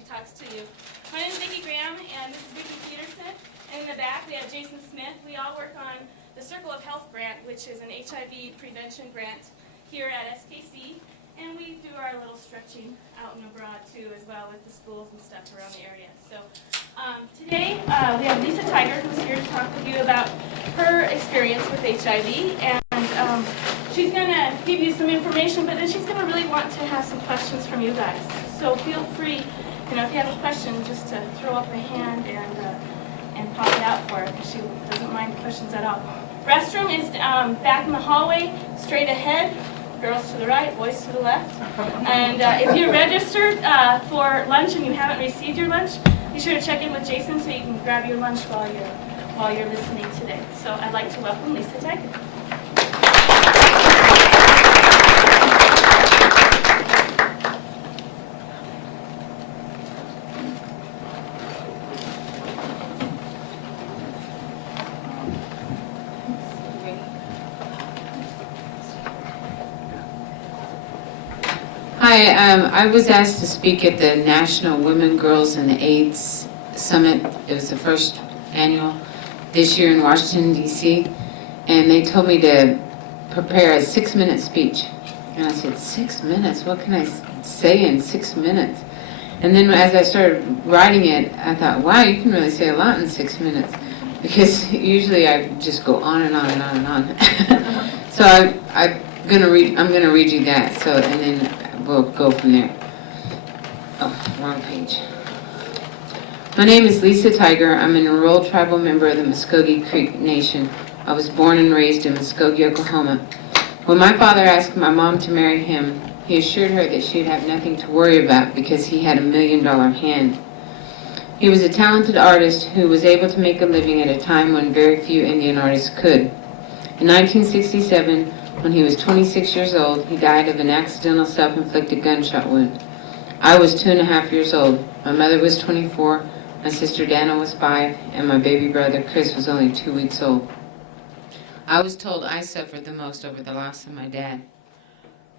she talks to you. My name is Vicki Graham, and this is Vicki Peterson. And in the back, we have Jason Smith. We all work on the Circle of Health grant, which is an HIV prevention grant here at SKC. And we do our little stretching out and abroad, too, as well, with the schools and stuff around the area. So today, we have Lisa Tiger, who's here to talk with you about her experience with HIV. And she's going to give you some information, but then she's going to really want to have some questions from you guys. So feel free, if you have a question, just to throw up a hand and pop it out for her, because she doesn't mind questions at all. Restroom is back in the hallway, straight ahead. Girls to the right, boys to the left. And if you're registered for lunch and you haven't received your lunch, be sure to check in with Jason so you can grab your lunch while you're listening today. So I'd like to welcome Lisa Tiger. Hi, I was asked to speak at the National Women, Girls, and AIDS Summit. It was the first annual this year in Washington, D.C., and they told me to prepare a 6-minute speech. And I said, 6 minutes? What can I say in 6 minutes? And then as I started writing it, I thought, wow, you can really say a lot in 6 minutes, because usually I just go on and on and on and on. So I'm gonna read you that. So and then we'll go from there. Oh, wrong page. My name is Lisa Tiger. I'm an enrolled tribal member of the Muskogee Creek Nation. I was born and raised in Muskogee, Oklahoma. When my father asked my mom to marry him, he assured her that she'd have nothing to worry about because he had $1 million hand. He was a talented artist who was able to make a living at a time when very few Indian artists could. In 1967, when he was 26 years old, he died of an accidental self-inflicted gunshot wound. I was 2.5 years old. My mother was 24, my sister Dana was 5, and my baby brother Chris was only 2 weeks old. I was told I suffered the most over the loss of my dad.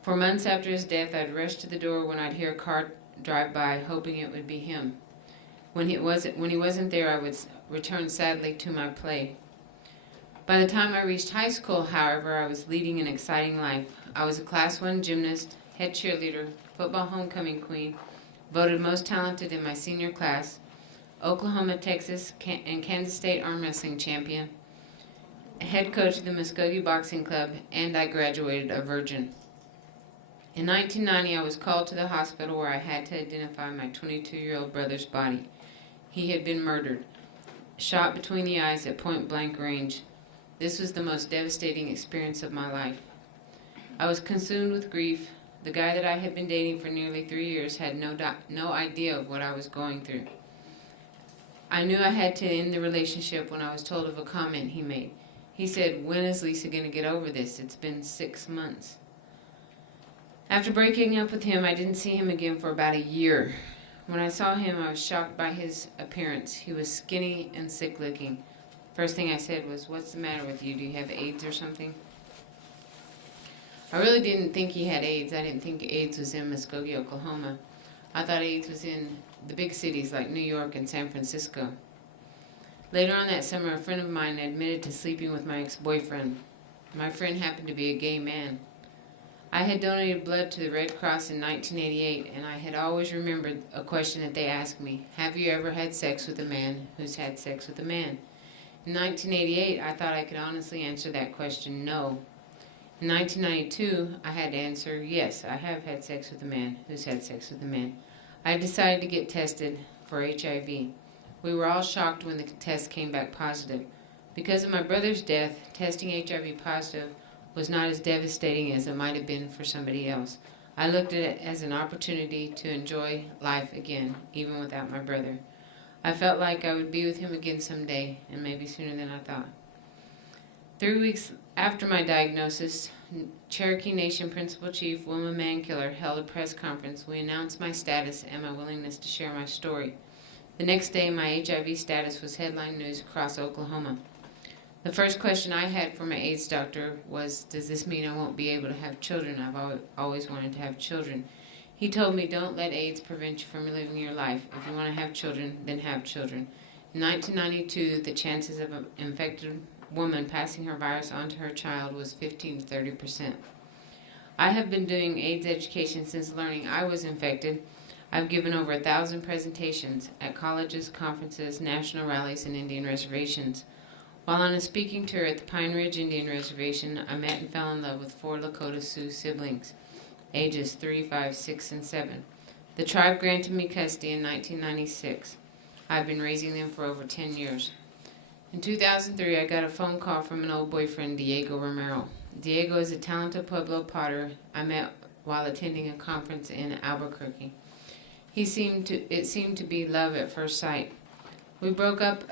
For months after his death, I'd rush to the door when I'd hear a car drive by, hoping it would be him. When he wasn't there, I would return sadly to my play. By the time I reached high school, however, I was leading an exciting life. I was a Class 1 gymnast, head cheerleader, football homecoming queen, voted most talented in my senior class, Oklahoma, Texas, and Kansas State arm wrestling champion, head coach of the Muskogee Boxing Club, and I graduated a virgin. In 1990, I was called to the hospital where I had to identify my 22-year-old brother's body. He had been murdered, shot between the eyes at point-blank range. This was the most devastating experience of my life. I was consumed with grief. The guy that I had been dating for nearly 3 years had no idea of what I was going through. I knew I had to end the relationship when I was told of a comment he made. He said, "When is Lisa going to get over this? It's been 6 months." After breaking up with him, I didn't see him again for about a year. When I saw him, I was shocked by his appearance. He was skinny and sick-looking. First thing I said was, "What's the matter with you? Do you have AIDS or something?" I really didn't think he had AIDS. I didn't think AIDS was in Muskogee, Oklahoma. I thought AIDS was in the big cities like New York and San Francisco. Later on that summer, a friend of mine admitted to sleeping with my ex-boyfriend. My friend happened to be a gay man. I had donated blood to the Red Cross in 1988, and I had always remembered a question that they asked me: have you ever had sex with a man who's had sex with a man? In 1988, I thought I could honestly answer that question, no. In 1992, I had to answer, yes, I have had sex with a man who's had sex with a man. I decided to get tested for HIV. We were all shocked when the test came back positive. Because of my brother's death, testing HIV positive was not as devastating as it might have been for somebody else. I looked at it as an opportunity to enjoy life again, even without my brother. I felt like I would be with him again someday, and maybe sooner than I thought. 3 weeks after my diagnosis, Cherokee Nation Principal Chief Wilma Mankiller held a press conference. We announced my status and my willingness to share my story. The next day, my HIV status was headline news across Oklahoma. The first question I had for my AIDS doctor was, does this mean I won't be able to have children? I've always wanted to have children. He told me, don't let AIDS prevent you from living your life. If you want to have children, then have children. In 1992, the chances of an infected woman passing her virus on to her child was 15 to 30%. I have been doing AIDS education since learning I was infected. I've given over 1,000 presentations at colleges, conferences, national rallies, and Indian reservations. While on a speaking tour at the Pine Ridge Indian Reservation, I met and fell in love with 4 Lakota Sioux siblings, ages 3, 5, 6, and 7. The tribe granted me custody in 1996. I've been raising them for over 10 years. In 2003, I got a phone call from an old boyfriend, Diego Romero. Diego is a talented Pablo potter I met while attending a conference in Albuquerque. It seemed to be love at first sight. We broke up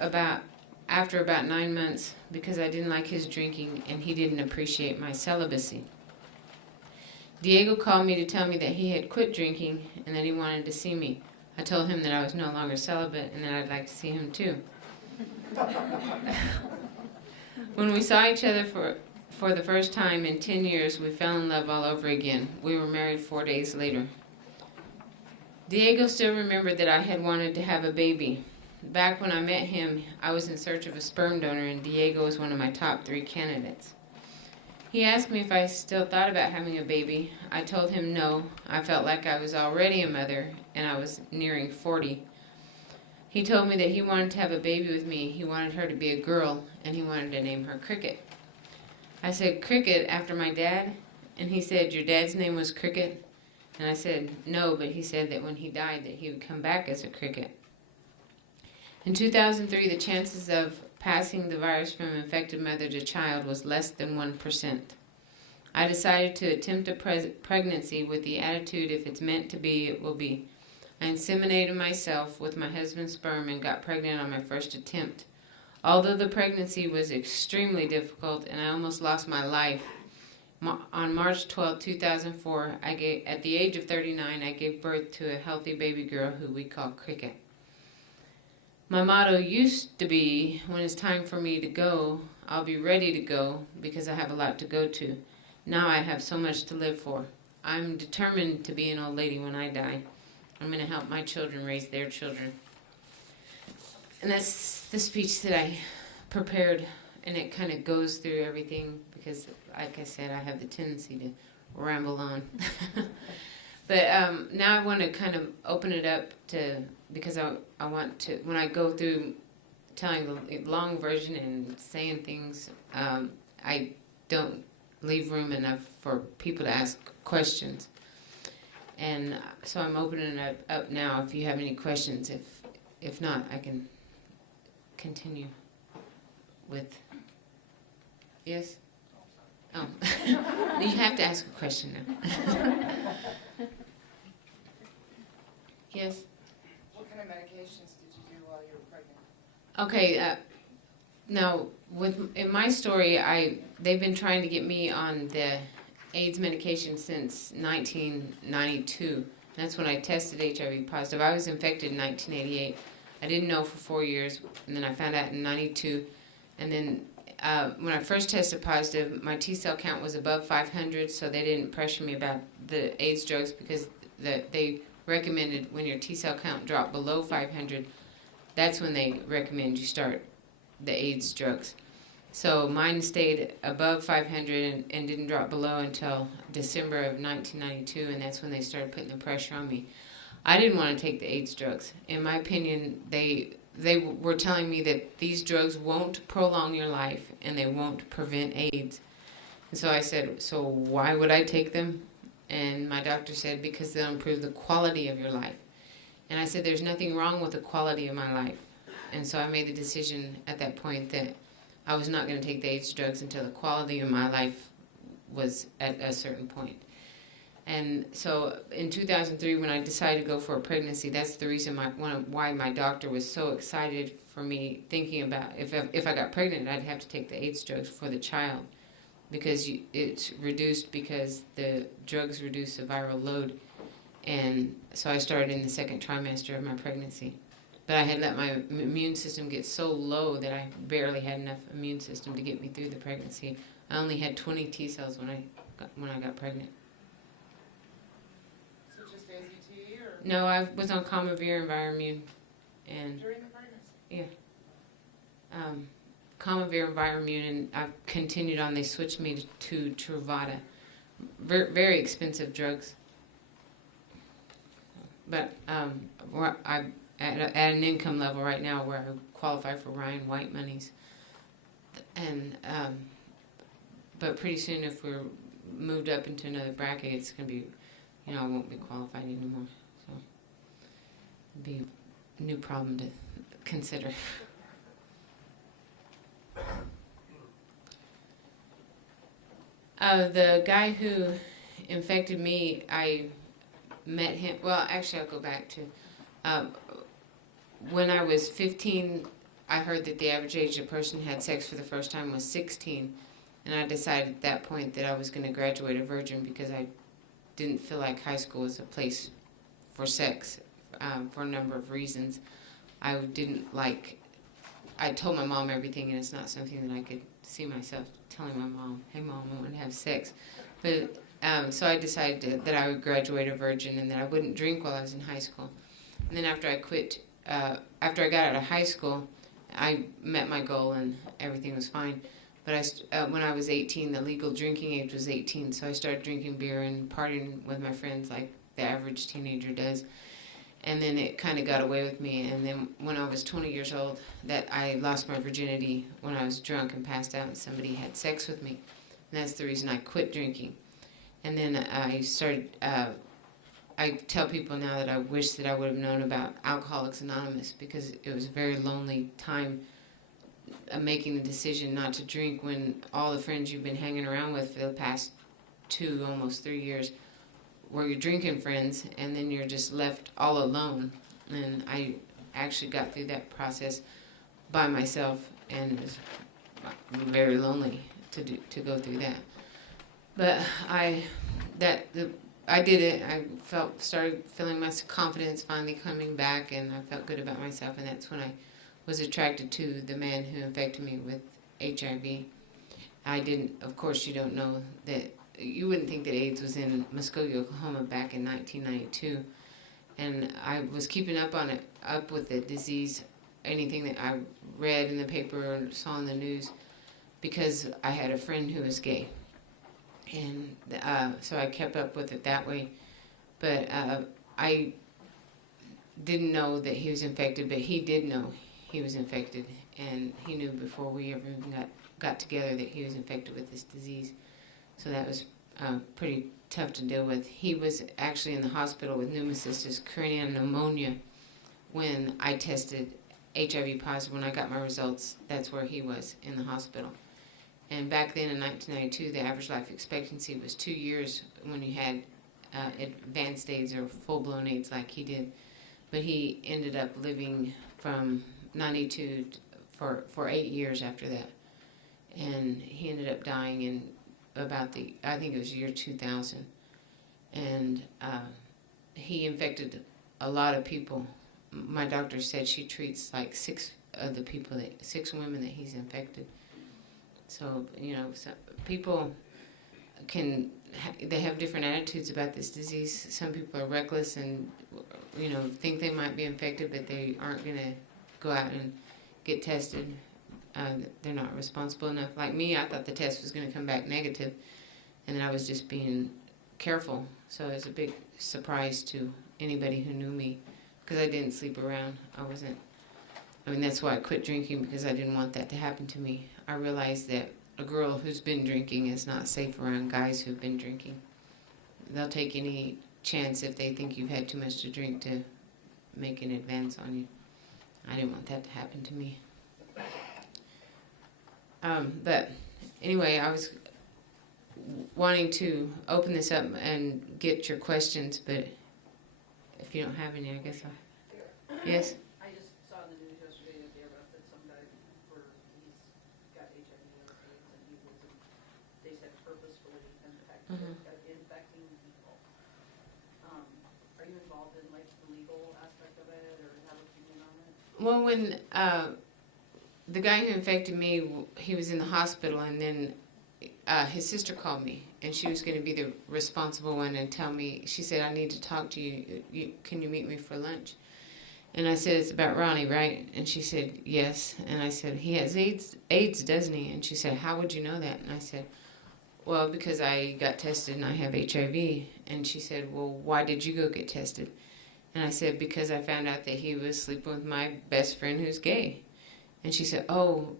after about 9 months because I didn't like his drinking and he didn't appreciate my celibacy. Diego called me to tell me that he had quit drinking and that he wanted to see me. I told him that I was no longer celibate and that I'd like to see him too. When we saw each other for the first time in 10 years, we fell in love all over again. We were married 4 days later. Diego still remembered that I had wanted to have a baby. Back when I met him, I was in search of a sperm donor, and Diego was one of my top 3 candidates. He asked me if I still thought about having a baby. I told him no. I felt like I was already a mother, and I was nearing 40. He told me that he wanted to have a baby with me. He wanted her to be a girl, and he wanted to name her Cricket. I said, Cricket, after my dad? And he said, your dad's name was Cricket? And I said, no, but he said that when he died that he would come back as a cricket. In 2003, the chances of passing the virus from infected mother to child was less than 1%. I decided to attempt a pregnancy with the attitude, if it's meant to be, it will be. I inseminated myself with my husband's sperm and got pregnant on my first attempt. Although the pregnancy was extremely difficult and I almost lost my life, on March 12, 2004, at the age of 39, I gave birth to a healthy baby girl who we call Cricket. My motto used to be, when it's time for me to go, I'll be ready to go because I have a lot to go to. Now I have so much to live for. I'm determined to be an old lady when I die. I'm going to help my children raise their children. And that's the speech that I prepared, and it kind of goes through everything because, like I said, I have the tendency to ramble on. But now I want to kind of open it up to, because I want to, when I go through telling the long version and saying things, I don't leave room enough for people to ask questions. And so I'm opening it up now if you have any questions. If not, I can continue with, yes? Oh, you have to ask a question now. Yes? What kind of medications did you do while you were pregnant? Okay, now, in my story, they've been trying to get me on the AIDS medication since 1992. That's when I tested HIV positive. I was infected in 1988. I didn't know for 4 years, and then I found out in 92. And then when I first tested positive, my T-cell count was above 500, so they didn't pressure me about the AIDS drugs because they recommended when your T-cell count dropped below 500, that's when they recommend you start the AIDS drugs. So mine stayed above 500 and didn't drop below until December of 1992, and that's when they started putting the pressure on me. I didn't want to take the AIDS drugs. In my opinion, they were telling me that these drugs won't prolong your life and they won't prevent AIDS. And so I said, so why would I take them? And my doctor said, because they'll improve the quality of your life. And I said, there's nothing wrong with the quality of my life. And so I made the decision at that point that I was not going to take the AIDS drugs until the quality of my life was at a certain point. And so in 2003, when I decided to go for a pregnancy, that's the reason why my doctor was so excited for me, thinking about if I got pregnant, I'd have to take the AIDS drugs for the child. Because it's reduced because the drugs reduce the viral load. And so I started in the second trimester of my pregnancy. But I had let my immune system get so low that I barely had enough immune system to get me through the pregnancy. I only had 20 T cells when I got pregnant. So just SKC-TV or No, I was on Comavir and Viramune, and during the pregnancy? Comavir and Viramune, and I've continued on. They switched me to Truvada. Very expensive drugs. But I'm at an income level right now where I qualify for Ryan White monies. And but pretty soon, if we're moved up into another bracket, it's going to be, I won't be qualified anymore. So it'll be a new problem to consider. The guy who infected me, I met him. Well, actually, I'll go back to when I was 15. I heard that the average age a person had sex for the first time was 16, and I decided at that point that I was going to graduate a virgin because I didn't feel like high school was a place for sex for a number of reasons. I didn't like. I told my mom everything, and it's not something that I could see myself telling my mom, "Hey, Mom, I want to have sex." But so I decided that I would graduate a virgin and that I wouldn't drink while I was in high school. And then after I quit, after I got out of high school, I met my goal and everything was fine. But when I was 18, the legal drinking age was 18, so I started drinking beer and partying with my friends like the average teenager does. And then it kind of got away with me. And then when I was 20 years old, that I lost my virginity when I was drunk and passed out and somebody had sex with me. And that's the reason I quit drinking. And then I started, I tell people now that I wish that I would have known about Alcoholics Anonymous because it was a very lonely time making the decision not to drink when all the friends you've been hanging around with for the past 2, almost 3 years were your drinking friends, and then you're just left all alone. And I actually got through that process by myself, and it was very lonely to go through that. But I did it. I started feeling my confidence finally coming back, and I felt good about myself, and that's when I was attracted to the man who infected me with HIV. I didn't, of course, you don't know that. You wouldn't think that AIDS was in Muskogee, Oklahoma back in 1992. And I was keeping up with the disease, anything that I read in the paper or saw in the news, because I had a friend who was gay. And so I kept up with it that way. But I didn't know that he was infected, but he did know he was infected. And he knew before we ever even got together that he was infected with this disease. So that was pretty tough to deal with. He was actually in the hospital with pneumocystis carinii pneumonia when I tested HIV positive. When I got my results, that's where he was, in the hospital. And back then in 1992, the average life expectancy was 2 years when you had advanced AIDS or full-blown AIDS like he did. But he ended up living from 92 for 8 years after that. And he ended up dying in I think it was year 2000. And he infected a lot of people. My doctor said she treats like 6 women that he's infected. So, people they have different attitudes about this disease. Some people are reckless and, think they might be infected, but they aren't going to go out and get tested. They're not responsible enough. Like me, I thought the test was going to come back negative, and then I was just being careful. So it was a big surprise to anybody who knew me, because I didn't sleep around. That's why I quit drinking, because I didn't want that to happen to me. I realized that a girl who's been drinking is not safe around guys who've been drinking. They'll take any chance if they think you've had too much to drink to make an advance on you. I didn't want that to happen to me. But anyway, I was wanting to open this up and get your questions, but if you don't have any, I guess yes? I just saw in the news yesterday that they arrested some guy he's got HIV and AIDS, and he was, they said purposefully infecting people. Are you involved in like the legal aspect of it, or have an opinion on it? Well, when the guy who infected me, he was in the hospital, and then his sister called me, and she was going to be the responsible one and tell me. She said, "I need to talk to you. Can you meet me for lunch?" And I said, "It's about Ronnie, right?" And she said, "Yes." And I said, "He has AIDS, doesn't he?" And she said, "How would you know that?" And I said, "Well, because I got tested and I have HIV." And she said, "Well, why did you go get tested?" And I said, "Because I found out that he was sleeping with my best friend who's gay." And she said, "Oh,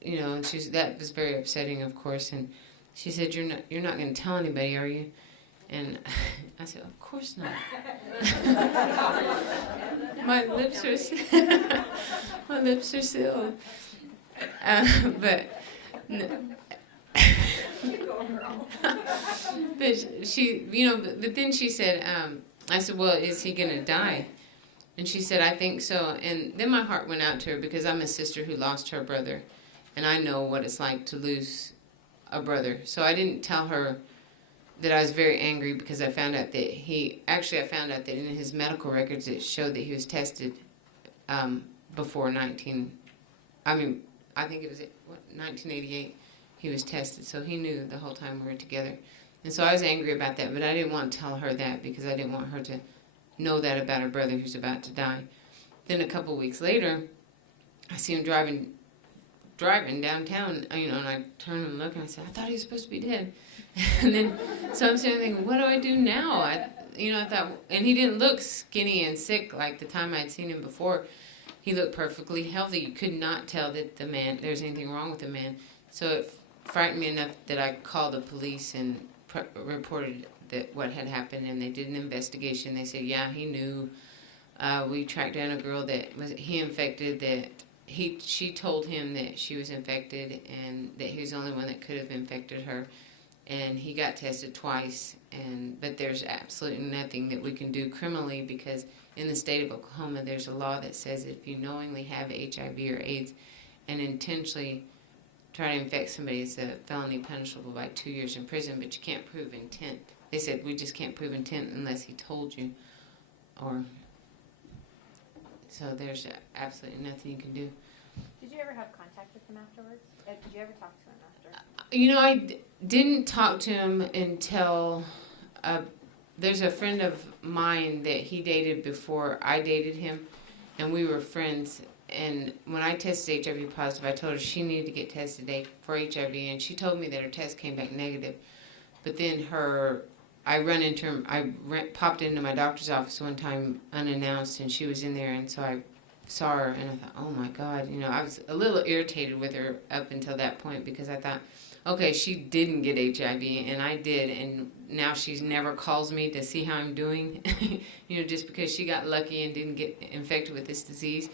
you know," and that was very upsetting, of course. And she said, "You're not going to tell anybody, are you?" And I said, "Of course not." My lips are sealed. But but she, but then she said, I said, "Well, is he going to die?" And she said, "I think so." And then my heart went out to her because I'm a sister who lost her brother. And I know what it's like to lose a brother. So I didn't tell her that I was very angry because I found out that I found out that in his medical records it showed that he was tested before I think it was 1988 he was tested. So he knew the whole time we were together. And so I was angry about that, but I didn't want to tell her that because I didn't want her to know that about her brother who's about to die. Then a couple of weeks later, I see him driving downtown, and I turn and look and I said, "I thought he was supposed to be dead." And then, so I'm sitting thinking, what do I do now? I thought, and he didn't look skinny and sick like the time I'd seen him before. He looked perfectly healthy. You could not tell that there's anything wrong with the man. So it frightened me enough that I called the police and reported that what had happened, and they did an investigation. They said, yeah, he knew. We tracked down a girl that he infected, that she told him that she was infected and that he was the only one that could have infected her. And he got tested twice, but there's absolutely nothing that we can do criminally because in the state of Oklahoma, there's a law that says if you knowingly have HIV or AIDS and intentionally try to infect somebody, it's a felony punishable by 2 years in prison, but you can't prove intent. They said, we just can't prove intent unless he told you. So there's absolutely nothing you can do. Did you ever have contact with him afterwards? Did you ever talk to him after? I didn't talk to him until there's a friend of mine that he dated before I dated him, and we were friends. And when I tested HIV positive, I told her she needed to get tested for HIV, and she told me that her test came back negative. But then I popped into my doctor's office one time unannounced, and she was in there, and so I saw her, and I thought, oh my God, I was a little irritated with her up until that point because I thought, okay, she didn't get HIV, and I did, and now she never calls me to see how I'm doing, just because she got lucky and didn't get infected with this disease.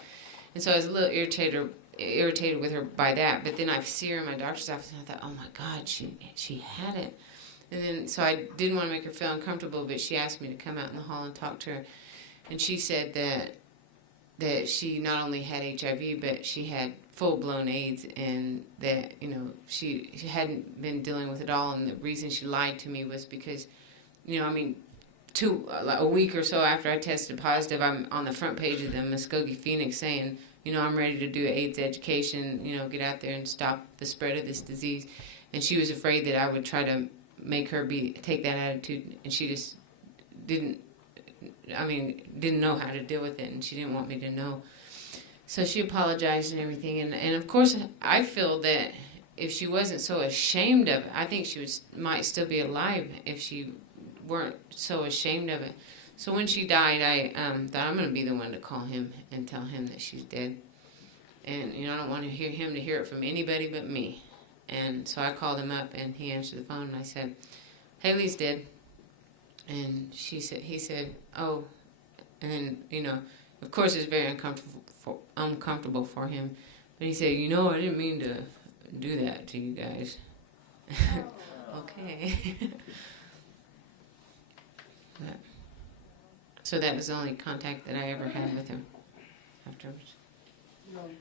And so I was a little irritated with her by that, but then I see her in my doctor's office, and I thought, oh my God, she had it. And then, so I didn't want to make her feel uncomfortable, but she asked me to come out in the hall and talk to her, and she said that she not only had HIV, but she had full-blown AIDS, and that, she hadn't been dealing with it all, and the reason she lied to me was because, a week or so after I tested positive, I'm on the front page of the Muskogee Phoenix saying, I'm ready to do AIDS education, get out there and stop the spread of this disease, and she was afraid that I would try to make her take that attitude, and she just didn't know how to deal with it, and she didn't want me to know. So she apologized and everything, and of course I feel that if she wasn't so ashamed of it, I think she might still be alive if she weren't so ashamed of it. So when she died, I thought I'm going to be the one to call him and tell him that she's dead. And, I don't want to hear it from anybody but me. And so I called him up, and he answered the phone, and I said, Haley's dead. And he said, oh. And then, of course it's very uncomfortable for him. But he said, I didn't mean to do that to you guys. Okay. So that was the only contact that I ever had with him afterwards. What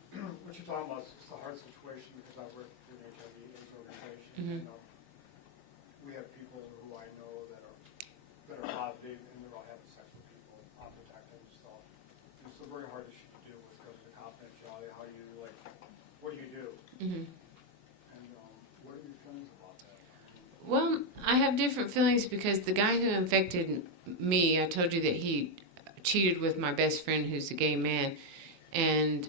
you're talking about is a hard situation because I work for an HIV/AIDS organization. Mm-hmm. We have people who I know that are positive and they're all having sex with people, unprotected and stuff. It's a very hard issue to deal with because of the confidentiality. How do you what do you do? Mm-hmm. And what are your feelings about that? Well, I I have different feelings because the guy who infected me, I told you that he cheated with my best friend who's a gay man. And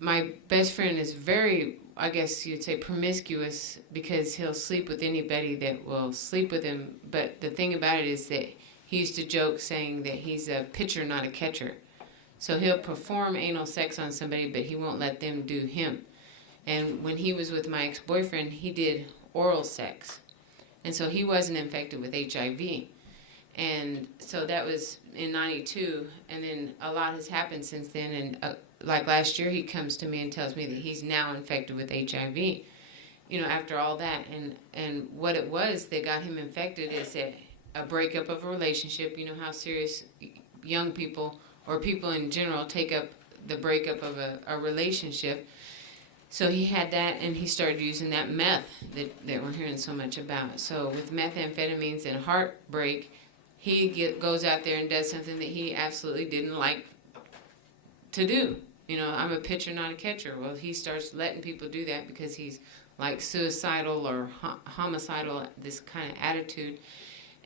my best friend is very, I guess you'd say, promiscuous because he'll sleep with anybody that will sleep with him. But the thing about it is that he used to joke saying that he's a pitcher, not a catcher. So he'll perform anal sex on somebody, but he won't let them do him. And when he was with my ex-boyfriend, he did oral sex. And so he wasn't infected with HIV. And so that was in 92. And then a lot has happened since then. And like last year, he comes to me and tells me that he's now infected with HIV, you know, after all that. And what it was that got him infected is a breakup of a relationship. You know how serious young people or people in general take up the breakup of a relationship. So he had that, and he started using that meth that we're hearing so much about. So with methamphetamines and heartbreak, he goes out there and does something that he absolutely didn't like to do. You know, I'm a pitcher, not a catcher. Well, he starts letting people do that because he's like suicidal or homicidal, this kind of attitude.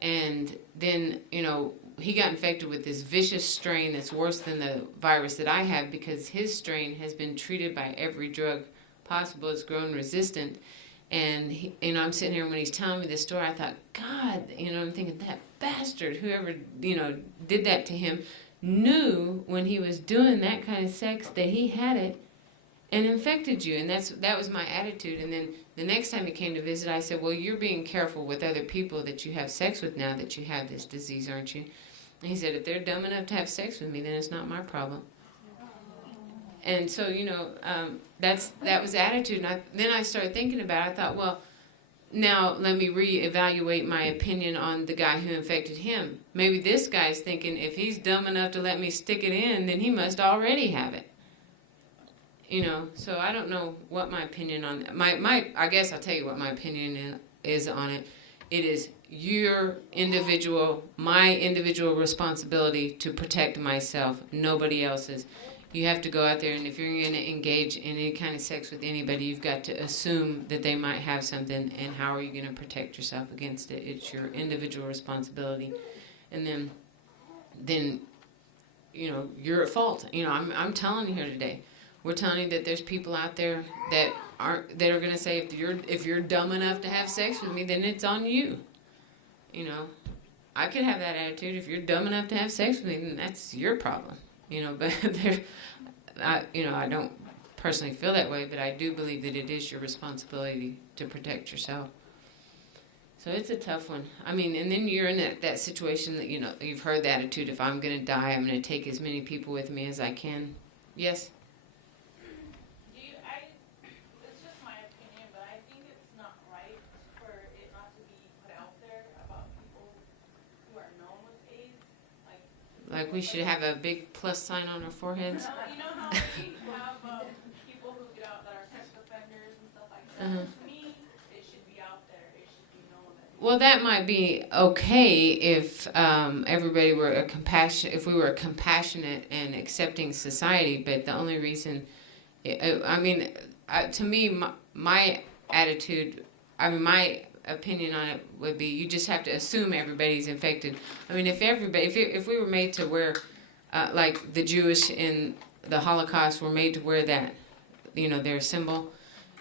And then, you know, he got infected with this vicious strain that's worse than the virus that I have because his strain has been treated by every drug possible. It's grown resistant. And, you know, I'm sitting here when he's telling me this story, I thought, God, you know, I'm thinking that bastard, whoever, you know, did that to him, knew when he was doing that kind of sex that he had it and infected you. And that was my attitude. And then the next time he came to visit, I said, well, you're being careful with other people that you have sex with now that you have this disease, aren't you? And he said, if they're dumb enough to have sex with me, then it's not my problem. And so, you know, that was the attitude. And then I started thinking about it. I thought, well, now let me reevaluate my opinion on the guy who infected him. Maybe this guy's thinking, if he's dumb enough to let me stick it in, then he must already have it. You know, so I don't know what my opinion on I guess I'll tell you what my opinion is on it. It is my individual responsibility to protect myself, nobody else's. You have to go out there, and if you're going to engage in any kind of sex with anybody, you've got to assume that they might have something, and how are you going to protect yourself against it? It's your individual responsibility. And then you know, you're at fault. You know, I'm telling you here today. We're telling you that there's people out there that are going to say, if you're dumb enough to have sex with me, then it's on you. You know, I could have that attitude. If you're dumb enough to have sex with me, then that's your problem. You know, but I don't personally feel that way, but I do believe that it is your responsibility to protect yourself. So it's a tough one. I mean, and then you're in that situation that, you know, you've heard the attitude, if I'm going to die, I'm going to take as many people with me as I can. Yes? It's just my opinion, but I think it's not right for it not to be put out there about people who are known with AIDS. Like we should have a big plus sign on our foreheads? You know how we have people who get out that are sex offenders and stuff like that? Uh-huh. To me, it should be out there. It should be known that. Well, that might be okay if everybody were if we were a compassionate and accepting society. But the only reason, to me, my attitude, my opinion on it would be, you just have to assume everybody's infected. I mean, if we were made to wear, like the Jewish in the Holocaust were made to wear that, you know, their symbol,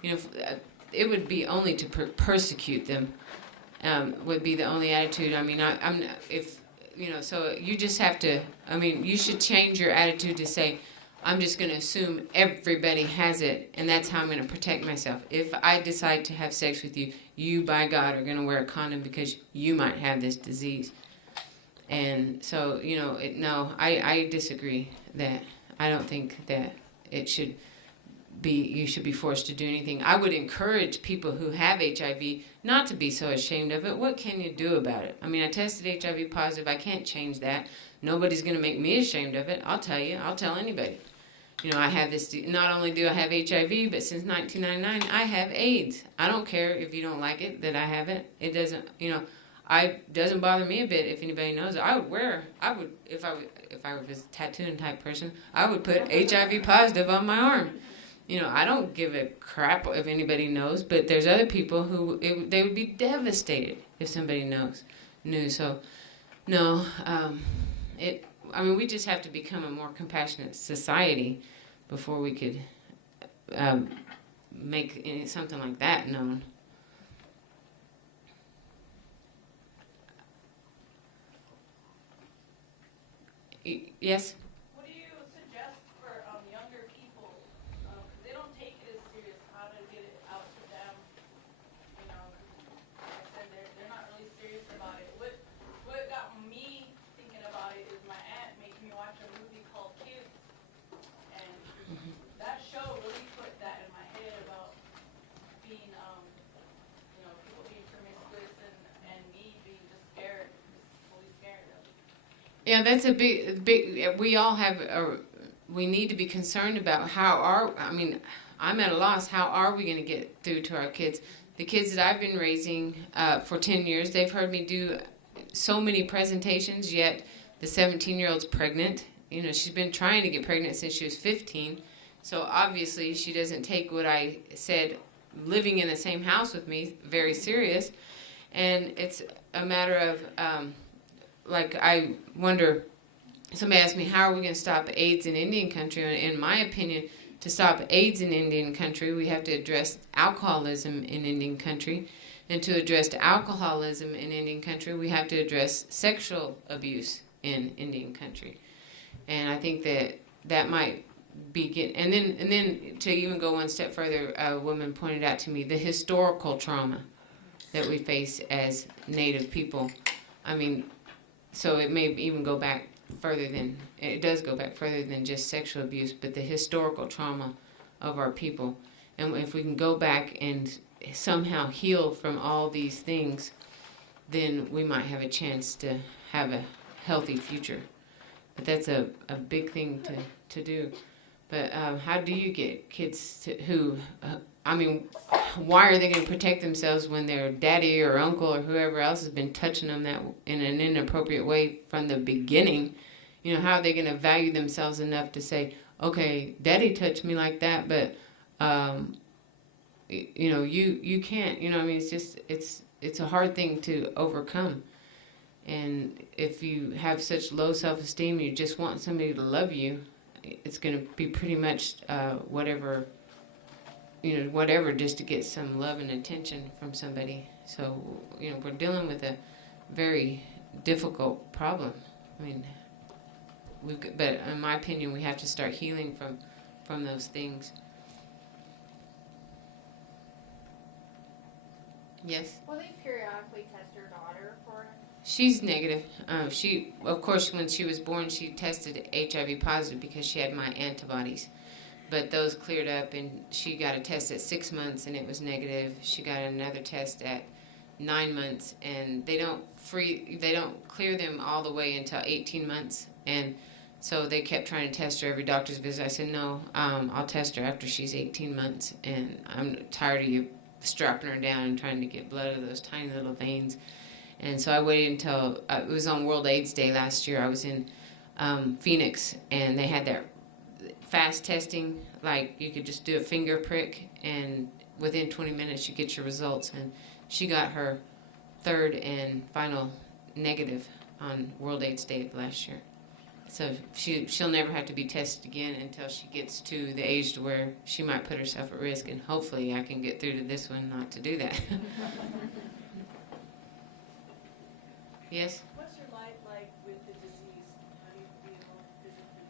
you know, it would be only to persecute them. Would be the only attitude. I mean, so you just have to, you should change your attitude to say, I'm just going to assume everybody has it, and that's how I'm going to protect myself. If I decide to have sex with you, you, by God, are going to wear a condom because you might have this disease. And so, you know, I disagree that I don't think that it should you should be forced to do anything. I would encourage people who have HIV not to be so ashamed of it. What can you do about it? I mean, I tested HIV positive. I can't change that. Nobody's going to make me ashamed of it. I'll tell you. I'll tell anybody. You know, I have this, not only do I have HIV, but since 1999, I have AIDS. I don't care if you don't like it, that I have it. It doesn't, doesn't bother me a bit if anybody knows it. If I was a tattooing type person, I would put HIV positive on my arm. I don't give a crap if anybody knows, but there's other people who they would be devastated if somebody knew. So, no, we just have to become a more compassionate society before we could make something like that known. Yes? What do you suggest for younger people? 'Cause they don't take it as serious. How to get it out to them? You know, like I said, they're not really serious about it. What got me thinking about it is my aunt made me watch a movie called Kids, and that show really put that in my head about being, people being promiscuous and me being just scared, just fully scared of it. Yeah, that's a big. We all we need to be concerned about I'm at a loss. How are we going to get through to our kids? The kids that I've been raising for 10 years, they've heard me do so many presentations, yet the 17-year-old's pregnant. She's been trying to get pregnant since she was 15. So obviously she doesn't take what I said, living in the same house with me, very serious. And it's a matter of... I wonder, somebody asked me, how are we going to stop AIDS in Indian country? And in my opinion, to stop AIDS in Indian country, we have to address alcoholism in Indian country. And to address alcoholism in Indian country, we have to address sexual abuse in Indian country. And I think that might be and then to even go one step further, a woman pointed out to me the historical trauma that we face as Native people. So it may even go back further than, it does go back further than just sexual abuse, but the historical trauma of our people. And if we can go back and somehow heal from all these things, then we might have a chance to have a healthy future. But that's a big thing to do. But how do you get kids why are they going to protect themselves when their daddy or uncle or whoever else has been touching them that in an inappropriate way from the beginning? How are they going to value themselves enough to say, okay, daddy touched me like that, but, you can't, it's a hard thing to overcome. And if you have such low self-esteem, you just want somebody to love you, it's going to be pretty much whatever just to get some love and attention from somebody. So, we're dealing with a very difficult problem. But in my opinion, we have to start healing from those things. Yes? Will they periodically test your daughter for it? She's negative. Of course, when she was born, she tested HIV positive because she had my antibodies. But those cleared up, and she got a test at 6 months, and it was negative. She got another test at 9 months, and they don't clear them all the way until 18 months. And so they kept trying to test her every doctor's visit. I said, no, I'll test her after she's 18 months, and I'm tired of you strapping her down and trying to get blood out of those tiny little veins. And so I waited until it was on World AIDS Day last year. I was in Phoenix, and they had that fast testing, like you could just do a finger prick, and within 20 minutes you get your results. And she got her third and final negative on World AIDS Day of last year. So she'll never have to be tested again until she gets to the age to where she might put herself at risk, and hopefully I can get through to this one not to do that. Yes? What's your life like with the disease? How do you feel physically?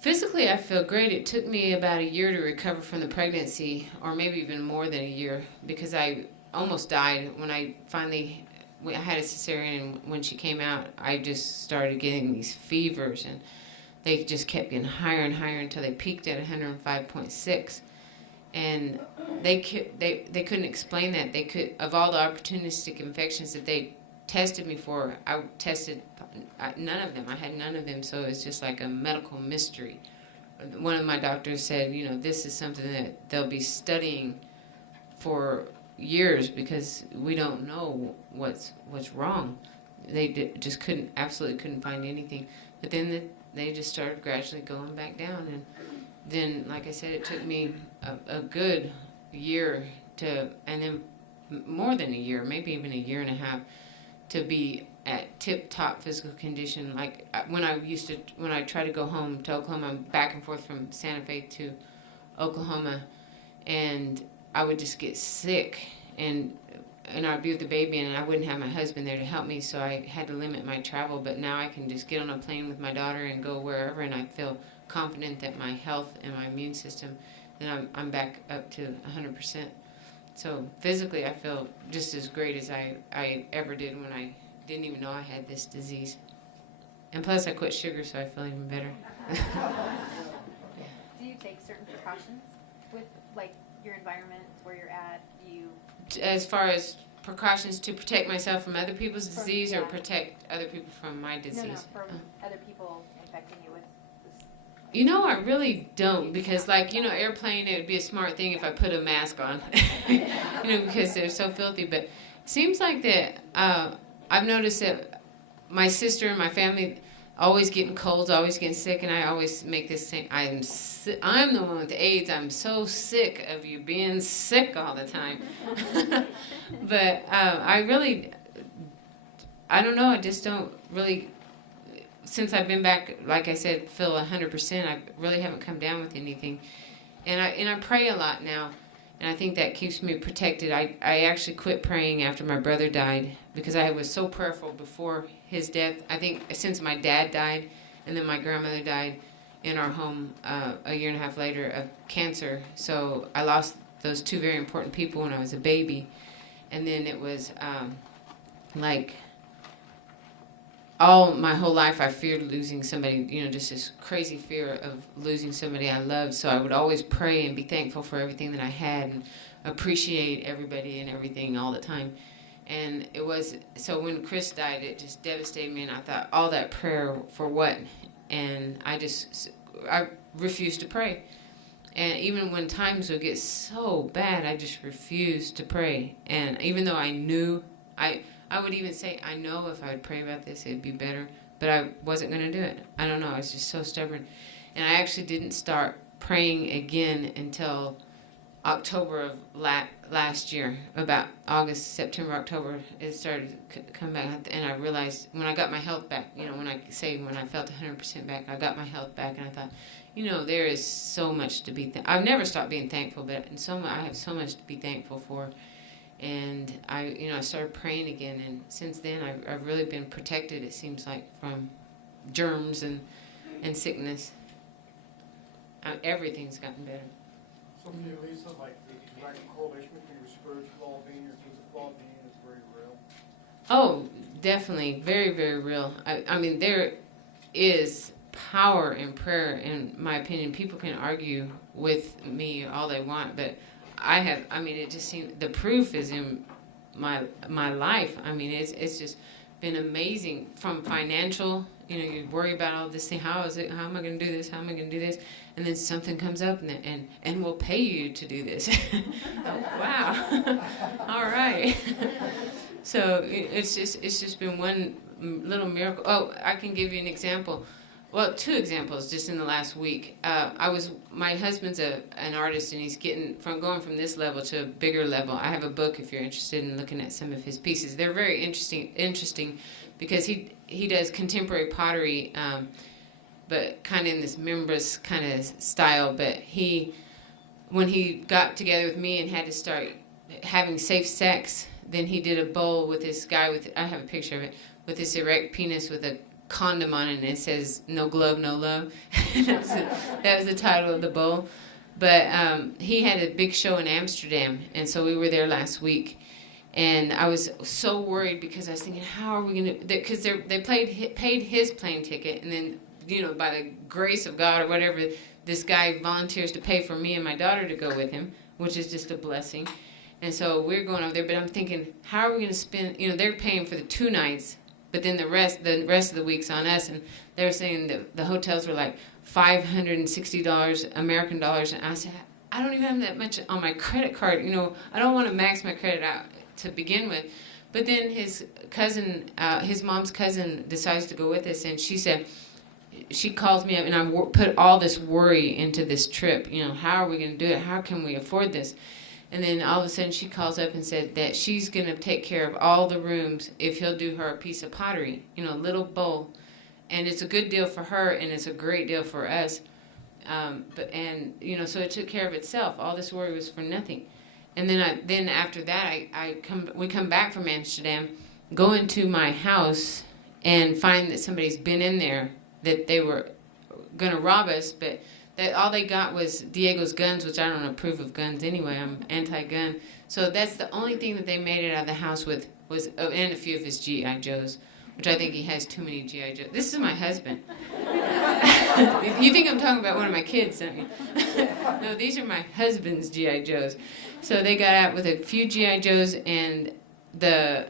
Physically, I feel great. It took me about a year to recover from the pregnancy, or maybe even more than a year, because I almost died when I had a cesarean, and when she came out, I just started getting these fevers, and they just kept getting higher and higher until they peaked at 105.6. And they couldn't explain that. They could, of all the opportunistic infections that they tested me for, I tested none of them. I had none of them, so it's just like a medical mystery. One of my doctors said, this is something that they'll be studying for years because we don't know what's wrong. They absolutely couldn't find anything. But then they just started gradually going back down, then, like I said, it took me a good year and then more than a year, maybe even a year and a half, to be at tip-top physical condition. Like when I try to go home to Oklahoma, I'm back and forth from Santa Fe to Oklahoma, and I would just get sick, and I'd be with the baby, and I wouldn't have my husband there to help me, so I had to limit my travel. But now I can just get on a plane with my daughter and go wherever, and I feel confident that my health and my immune system, then I'm back up to 100%. So physically, I feel just as great as I ever did when I didn't even know I had this disease. And plus, I quit sugar, so I feel even better. Do you take certain precautions with, like, your environment, where you're at? Do you... As far as precautions to protect myself from other people's From- disease, or yeah. protect other people from my disease? No, from other people infecting you with this. You know, I really don't, because, like, airplane, it would be a smart thing if I put a mask on, because they're so filthy. But it seems like that I've noticed that my sister and my family always getting colds, always getting sick, and I always make this thing, I'm the one with AIDS. I'm so sick of you being sick all the time. But I don't know, I just don't really... Since I've been back, like I said, feel 100%, I really haven't come down with anything. And I pray a lot now, and I think that keeps me protected. I actually quit praying after my brother died, because I was so prayerful before his death. I think since my dad died, and then my grandmother died in our home a year and a half later of cancer. So I lost those two very important people when I was a baby. And then it was all my whole life I feared losing somebody, just this crazy fear of losing somebody I loved. So I would always pray and be thankful for everything that I had and appreciate everybody and everything all the time. And so when Chris died, it just devastated me, and I thought, all that prayer for what? And I refused to pray. And even when times would get so bad, I just refused to pray. And even though I knew, I would even say, I know if I would pray about this, it'd be better. But I wasn't going to do it. I don't know. I was just so stubborn. And I actually didn't start praying again until October of last year. About August, September, October, it started to come back. And I realized when I got my health back, when I felt 100% back, I got my health back. And I thought, there is so much to be I've never stopped being thankful, but I have so much to be thankful for. And I started praying again, and since then I've really been protected, it seems like, from germs and sickness. Everything's gotten better. So for you, Lisa, like the direct correlation between your spiritual well-being and your physical well-being is very real? Oh, definitely. Very, very real. I mean, there is power in prayer, in my opinion. People can argue with me all they want, but it just seems, the proof is in my life. I mean, it's just been amazing. From financial, you worry about all this thing. How is it? How am I going to do this? How am I going to do this? And then something comes up, and we'll pay you to do this. Wow. All right. So it's just been one little miracle. Oh, I can give you an example. Well, two examples just in the last week. My husband's an artist, and he's going from this level to a bigger level. I have a book if you're interested in looking at some of his pieces. They're very interesting because he does contemporary pottery, but kind of in this membranous kind of style. But when he got together with me and had to start having safe sex, then he did a bowl with this guy I have a picture of it, with this erect penis with a condom on it, and it says "No glove, no love." that was the title of the bowl. But he had a big show in Amsterdam, and so we were there last week. And I was so worried because I was thinking, how are we going to... Because they paid his plane ticket, and then, by the grace of God or whatever, this guy volunteers to pay for me and my daughter to go with him, which is just a blessing. And so we're going over there, but I'm thinking, how are we going to spend... they're paying for the 2 nights, but then the rest of the week's on us. And they were saying that the hotels were like $560 American dollars. And I said, I don't even have that much on my credit card. I don't want to max my credit out to begin with. But then his mom's cousin decides to go with us, and she said, she calls me up, and I put all this worry into this trip. You know, how are we going to do it? How can we afford this? And then all of a sudden she calls up and said that she's going to take care of all the rooms if he'll do her a piece of pottery, you know, a little bowl. And it's a good deal for her, and it's a great deal for us. So it took care of itself. All this worry was for nothing. And then after that, we come back from Amsterdam, go into my house, and find that somebody's been in there, that they were going to rob us, but that all they got was Diego's guns, which I don't approve of guns anyway. I'm anti-gun. So that's the only thing that they made it out of the house with, and a few of his G.I. Joes, which I think he has too many G.I. Joes. This is my husband. You think I'm talking about one of my kids, don't you? No, these are my husband's G.I. Joes. So they got out with a few G.I. Joes and the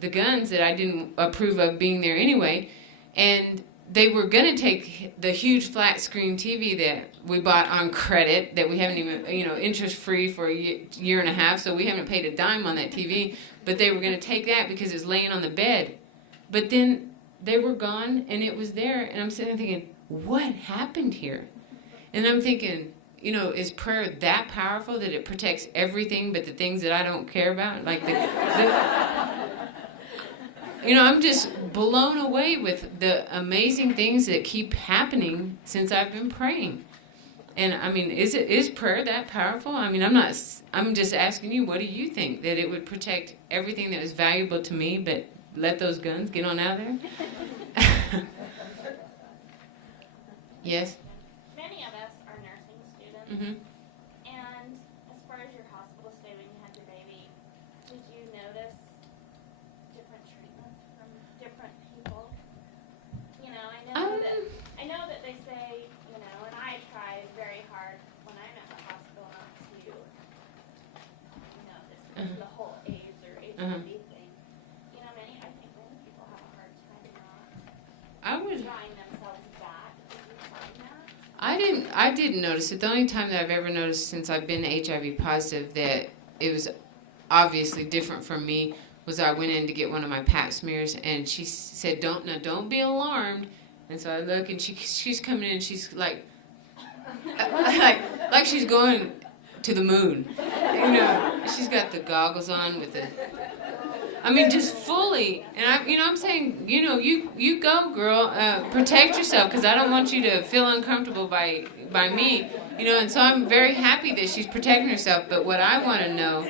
guns that I didn't approve of being there anyway, and they were going to take the huge flat screen TV that we bought on credit, that we haven't even, interest free for a year and a half, so we haven't paid a dime on that TV, but they were going to take that because it was laying on the bed. But then they were gone, and it was there, and I'm sitting there thinking, what happened here? And I'm thinking, is prayer that powerful that it protects everything but the things that I don't care about? Like I'm just blown away with the amazing things that keep happening since I've been praying. And I mean, is prayer that powerful? I mean, I'm just asking you, what do you think? That it would protect everything that was valuable to me, but let those guns get on out of there? Yes? Many of us are nursing students, Mm-hmm. and as far as your hospital stay when you had your baby, did you notice different treatment from different people? I know that they say, and I try very hard when I'm at the hospital not to, this the whole AIDS or HIV thing. I think many people have a hard time not drawing themselves back. Did you find that? I didn't notice it. The only time that I've ever noticed since I've been HIV positive that it was obviously different from me was I went in to get one of my pap smears, and she said, don't be alarmed. And so I look, and she's coming in, and she's like she's going to the moon. She's got the goggles on with the, just fully. And I'm saying, you go, girl, protect yourself, because I don't want you to feel uncomfortable by me, and so I'm very happy that she's protecting herself. But what I want to know,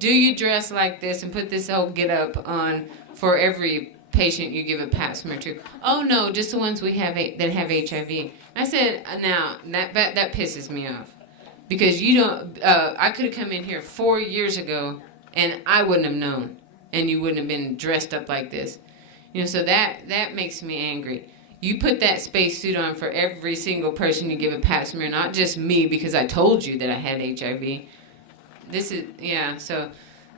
do you dress like this and put this whole get up on for every patient you give a pap smear to? Oh no, just the ones we have that have HIV. I said, now that pisses me off, because you don't. I could have come in here 4 years ago and I wouldn't have known, and you wouldn't have been dressed up like this. So that makes me angry. You put that space suit on for every single person you give a pap smear, not just me because I told you that I had HIV. So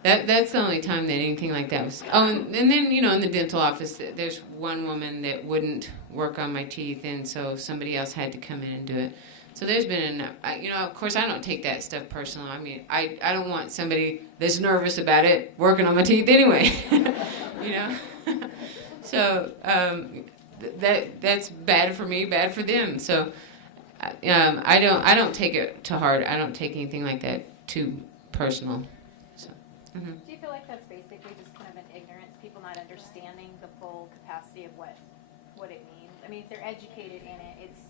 that's the only time that anything like that was. Oh, and then, in the dental office, there's one woman that wouldn't work on my teeth, and so somebody else had to come in and do it. So there's been enough. Of course, I don't take that stuff personal. I don't want somebody that's nervous about it working on my teeth anyway. So that's bad for me, bad for them. So I don't take it to heart. I don't take anything like that too personal. So. Mm-hmm. Do you feel like that's basically just kind of an ignorance, people not understanding the full capacity of what it means? If they're educated in it, it's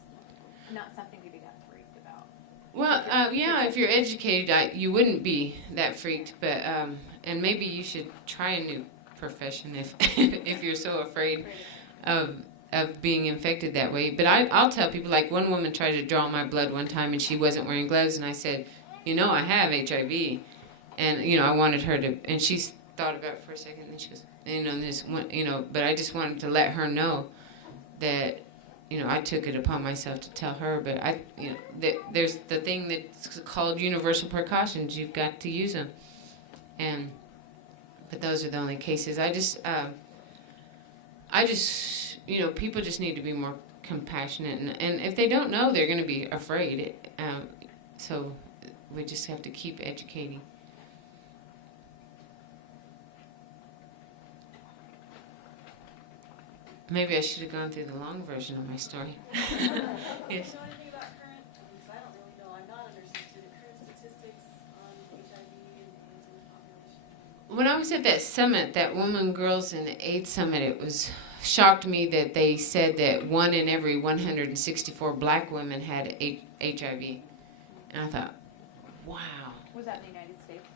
not something to be that freaked about. Well, if you're educated, you wouldn't be that freaked, but and maybe you should try a new profession if you're so afraid of being infected that way. But I'll tell people, like one woman tried to draw my blood one time and she wasn't wearing gloves, and I said, I have HIV, and I wanted her to, and she thought about it for a second, and she goes, this one, but I just wanted to let her know that I took it upon myself to tell her, but there's the thing that's called universal precautions. You've got to use them, but those are the only cases. I just people just need to be more compassionate, and if they don't know, they're going to be afraid. So we just have to keep educating. Maybe I should have gone through the long version of my story. Yes. Do you know anything about current, because I don't really know, I'm not a nursing student, current statistics on HIV and AIDS in the population? When I was at that summit, that Women, Girls, and AIDS Summit, it was shocked me that they said that 1 in every 164 black women had HIV. And I thought, wow. Was that in the United States?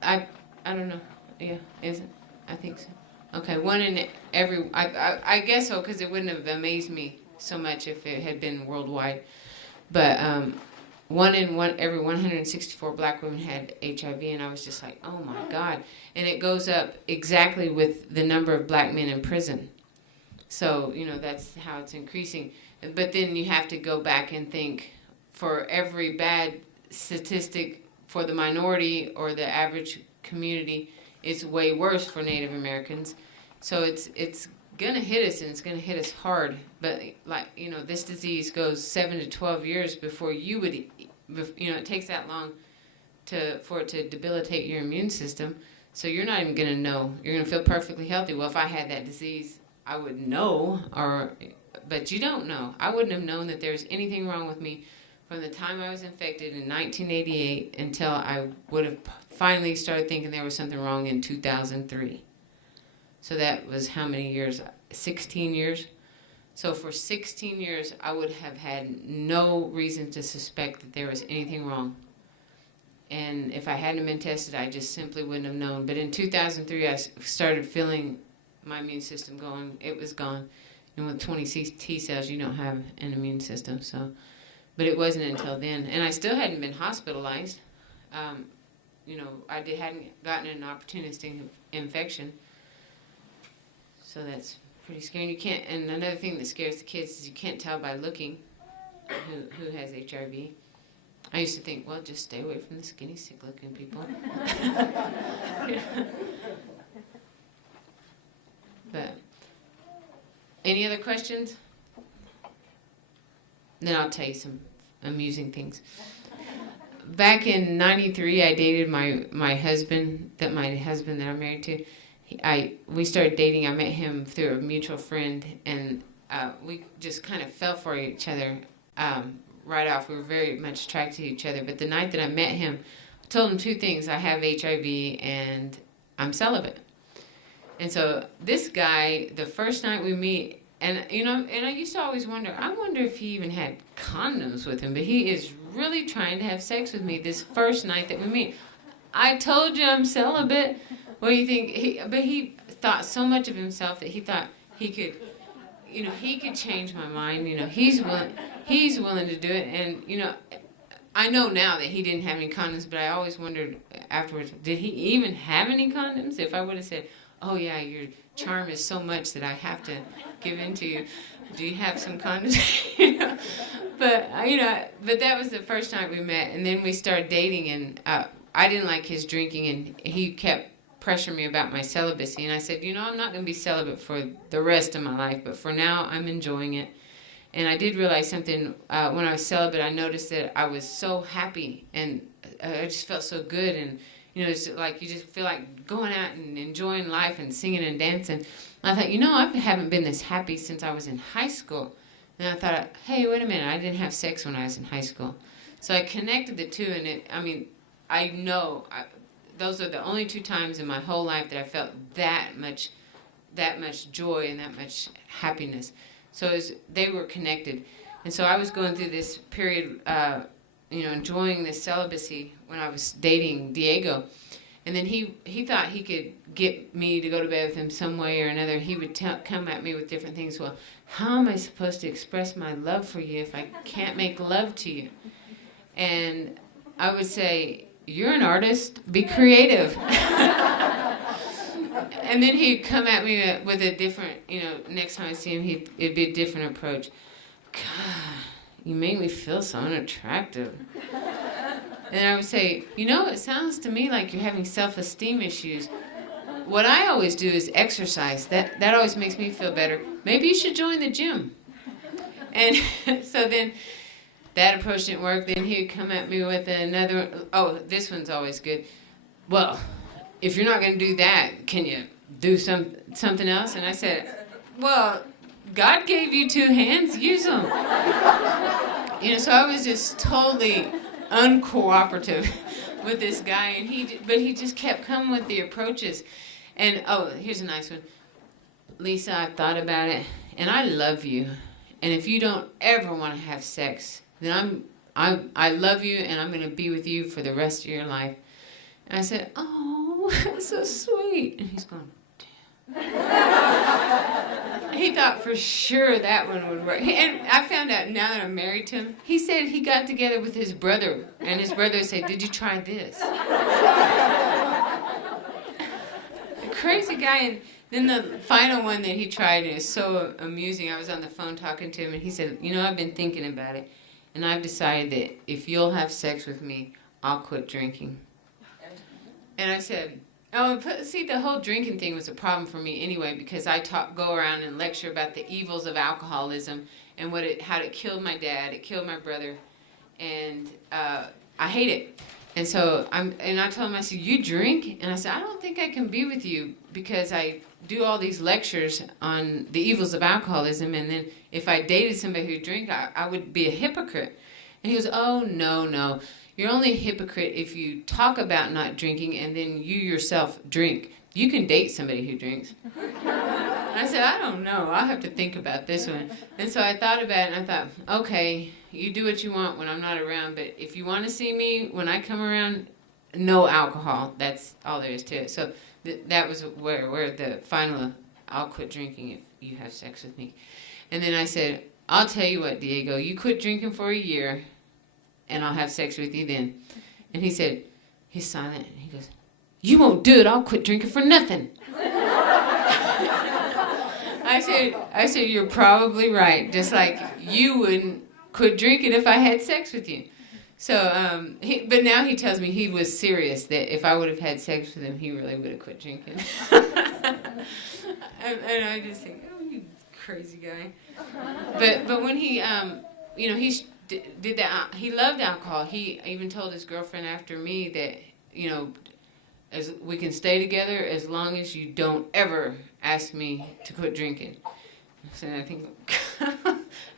I don't know. Yeah, is it? I think so. Okay, 1 in every, I guess so, because it wouldn't have amazed me so much if it had been worldwide. But 1 in every 164 black women had HIV, and I was just like, oh my God. And it goes up exactly with the number of black men in prison. So, that's how it's increasing. But then you have to go back and think, for every bad statistic for the minority or the average community, it's way worse for Native Americans. So it's going to hit us, and it's going to hit us hard. But, this disease goes 7 to 12 years before you would, it takes that long for it to debilitate your immune system. So you're not even going to know. You're going to feel perfectly healthy. Well, if I had that disease, I would know, but you don't know. I wouldn't have known that there was anything wrong with me from the time I was infected in 1988 until I would have finally started thinking there was something wrong in 2003. So that was how many years? 16 years? So for 16 years, I would have had no reason to suspect that there was anything wrong. And if I hadn't been tested, I just simply wouldn't have known. But in 2003, I started feeling my immune system going. It was gone. And with 20 T cells, you don't have an immune system. So, but it wasn't until then. And I still hadn't been hospitalized. I hadn't gotten an opportunistic infection. So that's pretty scary. And you can't. And another thing that scares the kids is you can't tell by looking who has HIV. I used to think, well, just stay away from the skinny, sick-looking people. But any other questions? Then I'll tell you some amusing things. Back in '93, I dated my husband that I'm married to. We started dating. I met him through a mutual friend, and we just kind of fell for each other right off. We were very much attracted to each other. But the night that I met him, I told him 2 things. I have HIV, and I'm celibate. And so this guy, the first night we meet, and I used to always wonder, I wonder if he even had condoms with him, but he is really trying to have sex with me this first night that we meet. I told you I'm celibate. What do you think? But he thought so much of himself that he thought he could, he could change my mind. He's willing to do it. And, I know now that he didn't have any condoms, but I always wondered afterwards, did he even have any condoms? If I would have said, oh yeah, your charm is so much that I have to give in to you. Do you have some condoms? But that was the first night we met, and then we started dating, and I didn't like his drinking, and he kept pressuring me about my celibacy, and I said, I'm not going to be celibate for the rest of my life, but for now, I'm enjoying it. And I did realize something when I was celibate. I noticed that I was so happy, and I just felt so good, and it's like you just feel like going out and enjoying life and singing and dancing. And I thought, I haven't been this happy since I was in high school. And I thought, hey, wait a minute, I didn't have sex when I was in high school. So I connected the two, and I know those are the only 2 times in my whole life that I felt that much joy and that much happiness. So they were connected. And so I was going through this period, enjoying this celibacy when I was dating Diego. And then he thought he could get me to go to bed with him some way or another. He would come at me with different things. Well, how am I supposed to express my love for you if I can't make love to you? And I would say, you're an artist, be creative. And then he'd come at me with a different, next time I see him, it'd be a different approach. God, you make me feel so unattractive. And I would say, it sounds to me like you're having self-esteem issues. What I always do is exercise. That always makes me feel better. Maybe you should join the gym. And so then that approach didn't work. Then he would come at me with another, this one's always good. Well, if you're not going to do that, can you do something else? And I said, well, God gave you 2 hands, use them. So I was just totally uncooperative with this guy, but he just kept coming with the approaches. And here's a nice one. Lisa, I've thought about it, and I love you. And if you don't ever want to have sex, then I love you, and I'm going to be with you for the rest of your life. And I said, oh, that's so sweet. And he's going, damn. He thought for sure that one would work. And I found out now that I'm married to him, he said he got together with his brother, and his brother said, did you try this? A crazy guy. And then the final one that he tried is so amusing. I was on the phone talking to him, and he said, I've been thinking about it, and I've decided that if you'll have sex with me, I'll quit drinking. And I said, see, the whole drinking thing was a problem for me anyway, because I go around and lecture about the evils of alcoholism and how it killed my dad, it killed my brother, and I hate it. And so I told him, I said, you drink? And I said, I don't think I can be with you because I do all these lectures on the evils of alcoholism, and then if I dated somebody who drank, I would be a hypocrite. And he goes, oh, no. You're only a hypocrite if you talk about not drinking and then you yourself drink. You can date somebody who drinks. I said, I don't know. I'll have to think about this one. And so I thought about it, and I thought, okay, you do what you want when I'm not around, but if you want to see me when I come around, no alcohol. That's all there is to it. So that was where the final, I'll quit drinking if you have sex with me. And then I said, I'll tell you what, Diego, you quit drinking for a year, and I'll have sex with you then. And he said, he's silent, and he goes, you won't do it, I'll quit drinking for nothing. I said, you're probably right, just like you wouldn't quit drinking if I had sex with you. So, but now he tells me he was serious, that if I would have had sex with him, he really would have quit drinking. And I just think, oh, you crazy guy. But when he, he did that, he loved alcohol. He even told his girlfriend after me that, as we can stay together as long as you don't ever ask me to quit drinking. So I think,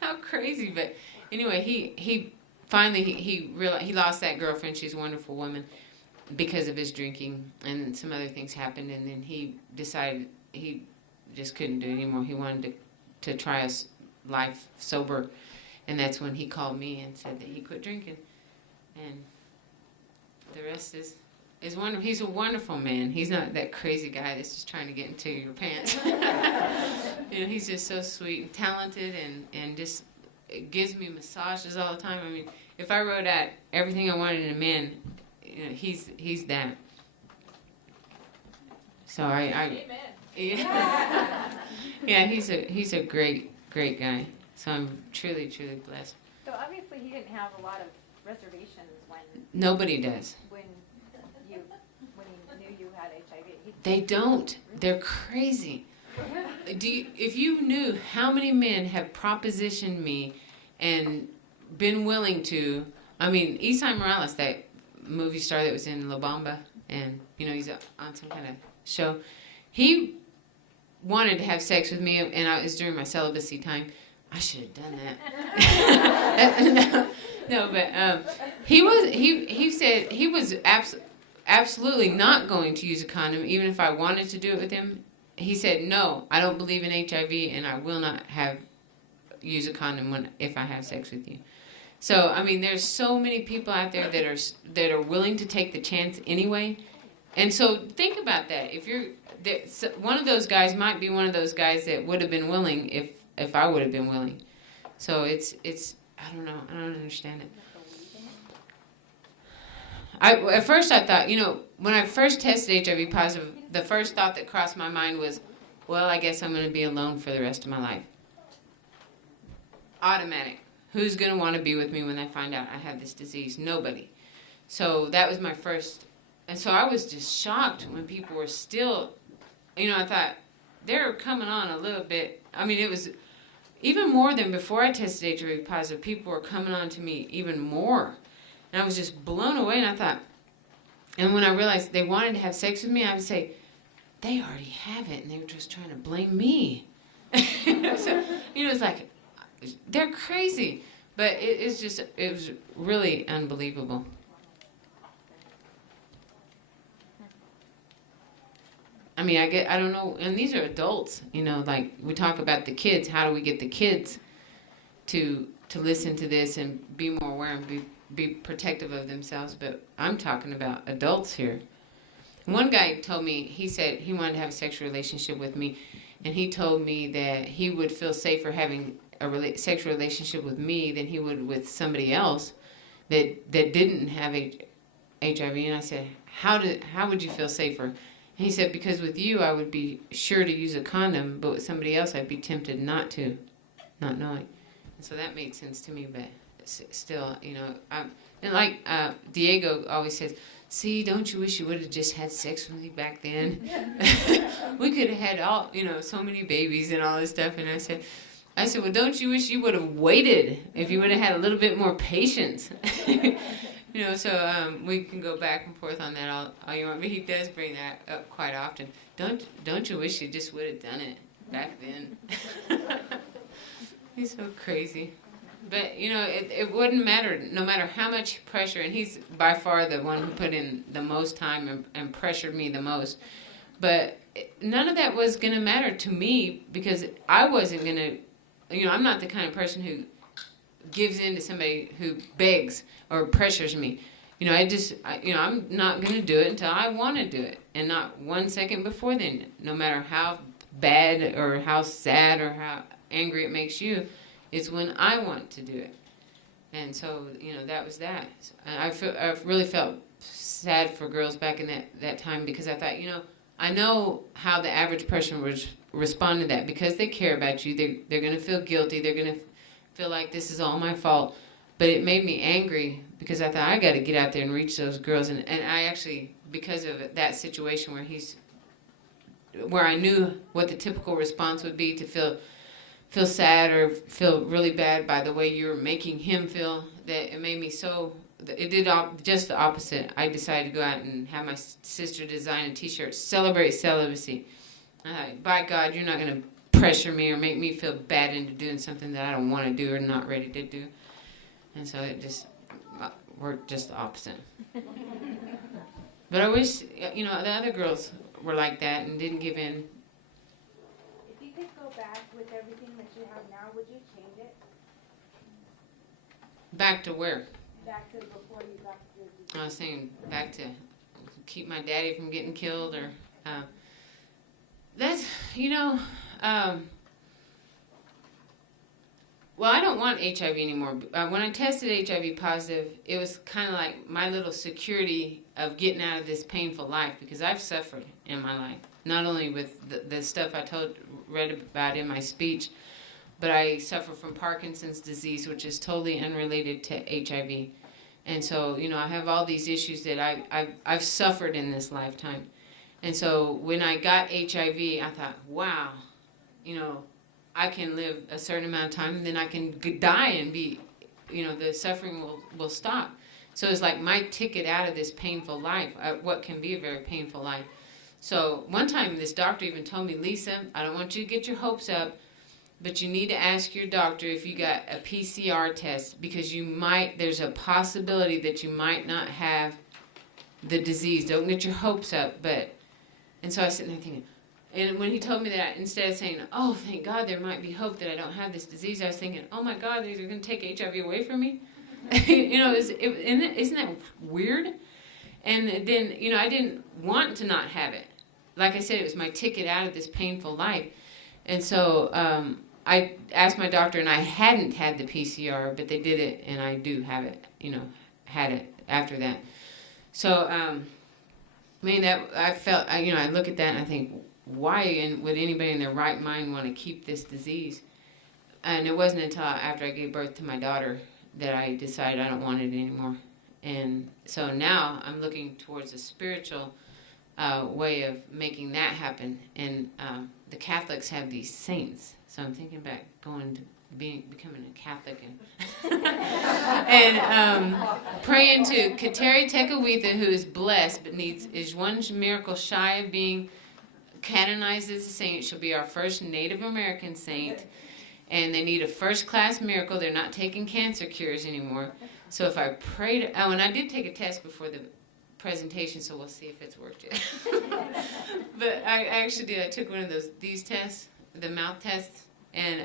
how crazy. But anyway, he finally he realized he lost that girlfriend. She's a wonderful woman because of his drinking, and some other things happened. And then he decided he just couldn't do it anymore. He wanted to try a life sober, and that's when he called me and said that he quit drinking. And the rest is wonderful. He's a wonderful man. He's not that crazy guy that's just trying to get into your pants. He's just so sweet and talented, and just gives me massages all the time. I mean, if I wrote out everything I wanted in a man, he's that. So Amen. Yeah, he's a great guy. So I'm truly blessed. So obviously he didn't have a lot of reservations when Nobody does. when he knew you had HIV. They don't. They're crazy. If you knew how many men have propositioned me and been willing to, I mean, Isai Morales, that movie star that was in La Bamba, and he's on some kind of show, he wanted to have sex with me, and it was during my celibacy time. I should have done that. No, but he said he was absolutely not going to use a condom, even if I wanted to do it with him. He said, no, I don't believe in HIV, and I will not use a condom if I have sex with you. So, I mean, there's so many people out there that are willing to take the chance anyway. And so think about that. If one of those guys might be one of those guys that would have been willing if I would have been willing. So it's I don't know. I don't understand it. At first I thought, when I first tested HIV positive, the first thought that crossed my mind was, well, I guess I'm going to be alone for the rest of my life. Automatic. Who's going to want to be with me when they find out I have this disease? Nobody. So that was my first. And so I was just shocked when people were still, I thought, they're coming on a little bit. I mean, it was even more than before I tested HIV positive. People were coming on to me even more. And I was just blown away, and I thought, and when I realized they wanted to have sex with me, I would say, they already have it, and they were just trying to blame me. So, it's like, they're crazy. But it was really unbelievable. I mean, I don't know, and these are adults, like we talk about the kids. How do we get the kids to listen to this and be more aware and be protective of themselves? But I'm talking about adults here. One guy told me, he said he wanted to have a sexual relationship with me, and he told me that he would feel safer having a sexual relationship with me than he would with somebody else that didn't have HIV. And I said, how would you feel safer? And he said, because with you, I would be sure to use a condom, but with somebody else, I'd be tempted not to, not knowing. And so that made sense to me, but still, and like Diego always says, see, don't you wish you would have just had sex with me back then? We could have had all, so many babies and all this stuff. And I said, well, don't you wish you would have waited if you would have had a little bit more patience? So we can go back and forth on that all you want. But he does bring that up quite often. Don't you wish you just would have done it back then? He's so crazy. But, it wouldn't matter, no matter how much pressure, and he's by far the one who put in the most time and pressured me the most. But none of that was going to matter to me because I wasn't going to, I'm not the kind of person who gives in to somebody who begs or pressures me. I'm not going to do it until I want to do it, and not 1 second before then, no matter how bad or how sad or how angry it makes you. It's when I want to do it. And so, that was that. I really felt sad for girls back in that time because I thought, I know how the average person would respond to that because they care about you. They're going to feel guilty. They're going to feel like this is all my fault. But it made me angry because I thought I got to get out there and reach those girls. And I actually, because of that situation where I knew what the typical response would be to feel sad or feel really bad by the way you were making him feel, that it made me it did just the opposite. I decided to go out and have my sister design a t-shirt, celebrate celibacy. By God, you're not going to pressure me or make me feel bad into doing something that I don't want to do or not ready to do. And so it just worked just the opposite. But I wish, the other girls were like that and didn't give in. If you could go back with everything that you have now, would you change it? Back to where? Back to before you got your disease? I was saying back to keep my daddy from getting killed or... that's, well, I don't want HIV anymore. When I tested HIV positive, it was kind of like my little security of getting out of this painful life because I've suffered in my life. Not only with the stuff I read about in my speech, but I suffer from Parkinson's disease, which is totally unrelated to HIV. And so, I have all these issues that I've suffered in this lifetime. And so when I got HIV, I thought, wow, I can live a certain amount of time and then I can die and be, the suffering will stop. So it's like my ticket out of this painful life, what can be a very painful life. So one time this doctor even told me, Lisa, I don't want you to get your hopes up, but you need to ask your doctor if you got a PCR test because there's a possibility that you might not have the disease. Don't get your hopes up, and so I was sitting there thinking, and when he told me that, instead of saying, oh, thank God there might be hope that I don't have this disease, I was thinking, oh my God, they're going to take HIV away from me? Isn't that weird? And then, I didn't want to not have it. Like I said, it was my ticket out of this painful life. And so I asked my doctor, and I hadn't had the PCR, but they did it, and I do have it, had it after that. So, I felt, I look at that and I think, why would anybody in their right mind want to keep this disease? And it wasn't until after I gave birth to my daughter that I decided I don't want it anymore. And so now I'm looking towards a spiritual way of making that happen. And the Catholics have these saints. So I'm thinking about going to becoming a Catholic and praying to Kateri Tekawitha, who is blessed but is one miracle shy of being canonized as a saint. She'll be our first Native American saint. And they need a first-class miracle. They're not taking cancer cures anymore. So if I prayed, and I did take a test before the presentation, so we'll see if it's worked yet. But I actually did. I took one of these tests, the mouth tests, and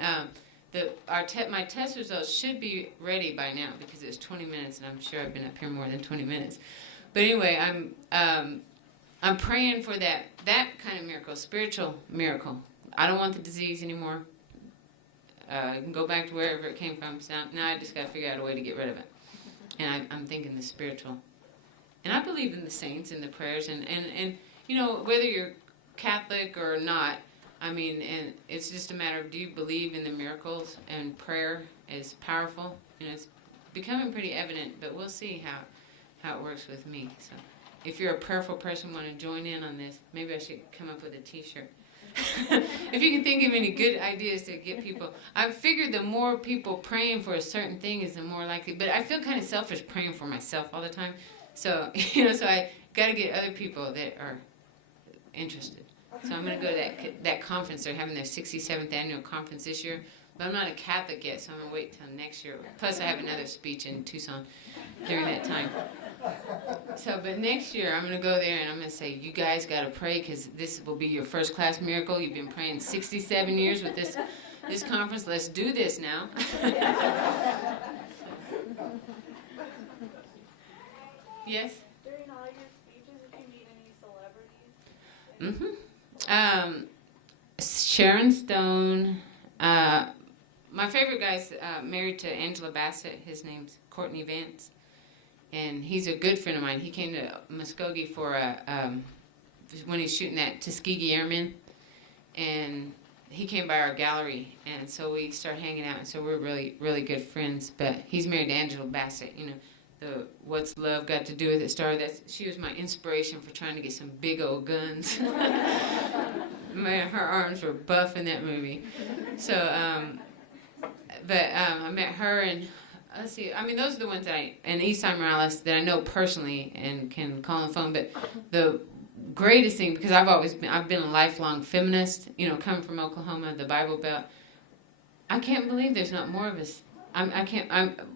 my test results should be ready by now because it was 20 minutes, and I'm sure I've been up here more than 20 minutes. But anyway, I'm praying for that kind of miracle, spiritual miracle. I don't want the disease anymore. I can go back to wherever it came from. So now I just got to figure out a way to get rid of it. And I'm thinking the spiritual. And I believe in the saints and the prayers. And you know, whether you're Catholic or not, I mean, and it's just a matter of, do you believe in the miracles? And prayer is powerful. You know, it's becoming pretty evident, but we'll see how it works with me. So if you're a prayerful person, want to join in on this, maybe I should come up with a T-shirt. If you can think of any good ideas to get people, I figured the more people praying for a certain thing is the more likely. But I feel kind of selfish praying for myself all the time. So so I got to get other people that are interested. So I'm going to go to that conference. They're having their 67th annual conference this year. But I'm not a Catholic yet, so I'm going to wait till next year. Plus, I have another speech in Tucson during that time. So, but next year, I'm going to go there and I'm going to say, you guys got to pray because this will be your first-class miracle. You've been praying 67 years with this conference. Let's do this now. Yes? During all your speeches, if you meet any celebrities? Sharon Stone. My favorite guy's married to Angela Bassett. His name's Courtney Vance. And he's a good friend of mine. He came to Muskogee for when he's shooting that Tuskegee Airmen. And he came by our gallery. And so we started hanging out. And so we're really, really good friends. But he's married to Angela Bassett. You know, the What's Love Got to Do with It star. She was my inspiration for trying to get some big old guns. Man, her arms were buff in that movie. So, I met her and, let's see, I mean, those are the ones and Esai Morales that I know personally and can call on the phone. But the greatest thing, because I've been a lifelong feminist, you know, coming from Oklahoma, the Bible Belt. I can't believe there's not more of us.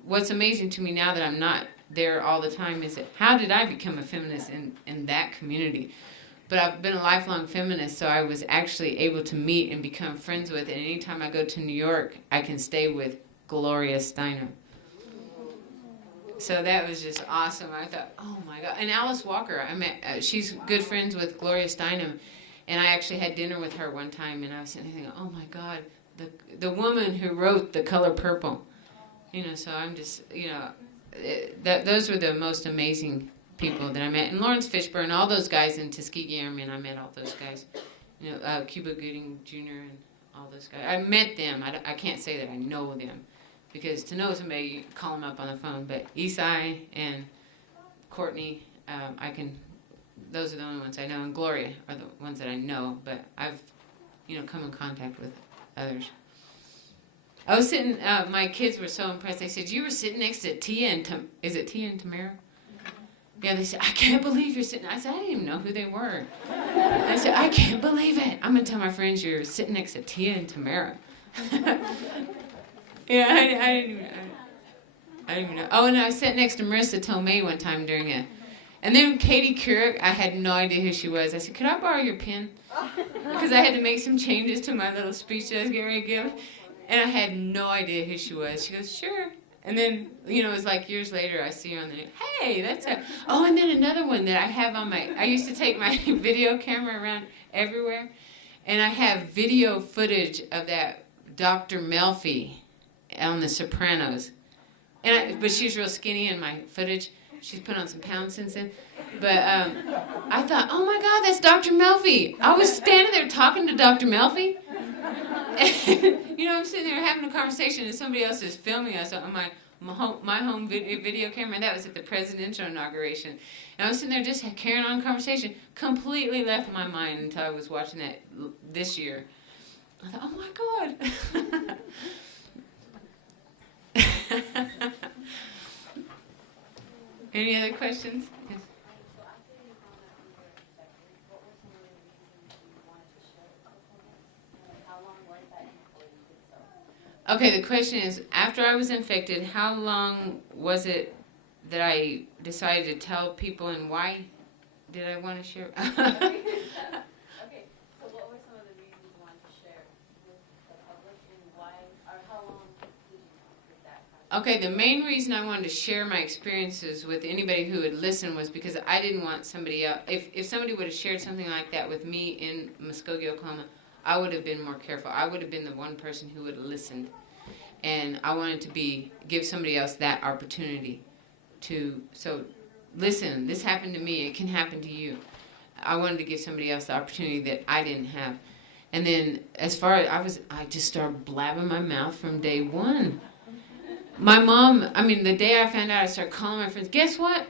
What's amazing to me now that I'm not there all the time is that how did I become a feminist in that community? But I've been a lifelong feminist, so I was actually able to meet and become friends with. And anytime I go to New York, I can stay with Gloria Steinem. So that was just awesome. I thought, oh my God. And Alice Walker, I met. She's good friends with Gloria Steinem, and I actually had dinner with her one time. And I was sitting there thinking, oh my God, the woman who wrote The Color Purple. You know, so I'm just, you know, those were the most amazing people that I met. And Lawrence Fishburne, all those guys in Tuskegee Airmen, I met all those guys. You know, Cuba Gooding Jr. and all those guys. I met them. I can't say that I know them. Because to know somebody, you call them up on the phone. But Esai and Courtney, those are the only ones I know. And Gloria are the ones that I know. But I've, you know, come in contact with others. I was sitting, my kids were so impressed. They said, you were sitting next to Tia and is it Tia and Tamara? Yeah, they said, I can't believe you're sitting. I said, I didn't even know who they were. I said, I can't believe it. I'm going to tell my friends you're sitting next to Tia and Tamara. Yeah, I didn't even know. Oh, and I sat next to Marissa Tomei one time and then Katie Couric, I had no idea who she was. I said, could I borrow your pen? Because I had to make some changes to my little speech that I was getting ready to give. And I had no idea who she was. She goes, sure. And then, you know, it was like years later, I see her on the news. Hey, that's her. Oh, and then another one that I have on I used to take my video camera around everywhere. And I have video footage of that Dr. Melfi on The Sopranos. But she's real skinny in my footage. She's put on some pounds since then. But I thought, oh my God, that's Dr. Melfi. I was standing there talking to Dr. Melfi. And, you know, I'm sitting there having a conversation and somebody else is filming us on my home video camera. And that was at the presidential inauguration. And I was sitting there just carrying on a conversation. Completely left my mind until I was watching that this year. I thought, oh my God. Any other questions? Yes. So after you found out you were in February, what were some of the reasons you wanted to Okay, the question is, after I was infected, how long was it that I decided to tell people, and why did I want to share? Okay, so what were some of the reasons you wanted to share with the public and why, or how long did you think that happened? Okay, the main reason I wanted to share my experiences with anybody who would listen was because I didn't want somebody else. If somebody would have shared something like that with me in Muskogee, Oklahoma, I would have been more careful. I would have been the one person who would have listened. And I wanted to give somebody else that opportunity so listen, this happened to me, it can happen to you. I wanted to give somebody else the opportunity that I didn't have. And then as far as I just started blabbing my mouth from day one. My mom, the day I found out, I started calling my friends, guess what?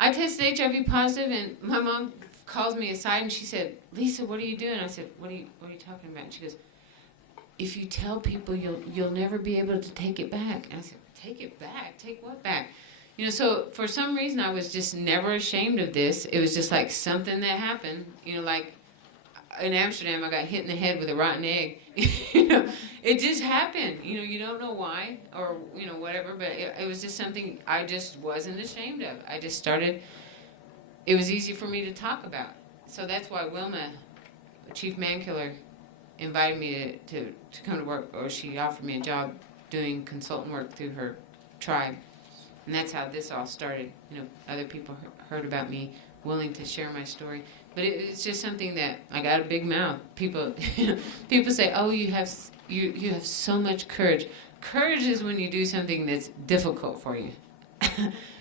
I tested HIV positive, and my mom calls me aside and she said, Lisa, what are you doing? I said, what are you talking about? And she goes, if you tell people, you'll never be able to take it back. And I said, take it back? Take what back? So for some reason I was just never ashamed of this. It was just like something that happened. Like in Amsterdam, I got hit in the head with a rotten egg. It just happened. You don't know why or, whatever, but it was just something I just wasn't ashamed of. I just started, it was easy for me to talk about. So that's why Wilma, Chief Mankiller, invited me to come to work, or she offered me a job doing consultant work through her tribe. And that's how this all started. Other people heard about me, willing to share my story. But it's just something that I got a big mouth. People say, "Oh, you have so much courage." Courage is when you do something that's difficult for you.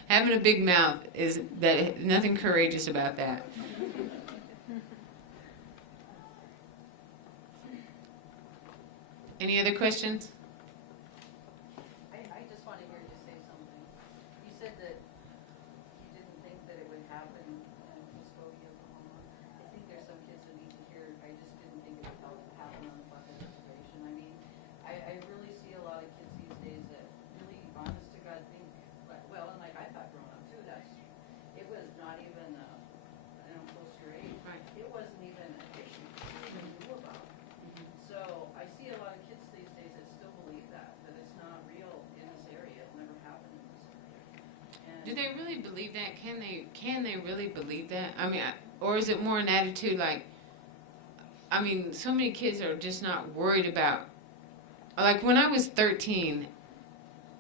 Having a big mouth is nothing courageous about that. Any other questions? I just want to hear you say something. You said that you didn't think that it would happen in Muskogee, Oklahoma. I think there's some kids who need to hear, I just didn't think it would happen on the Bucket Reservation. I really see a lot of kids these days that really, honest to God, think, well, and like I thought growing up too, it was not even, close to your age. Right. It wasn't even an issue you even knew about. So I see a lot of kids these days that still believe that it's not real in this area. It'll never happen in this area. And Do they really believe that? Can they really believe that? Or is it more an attitude like, so many kids are just not worried about, like when I was 13,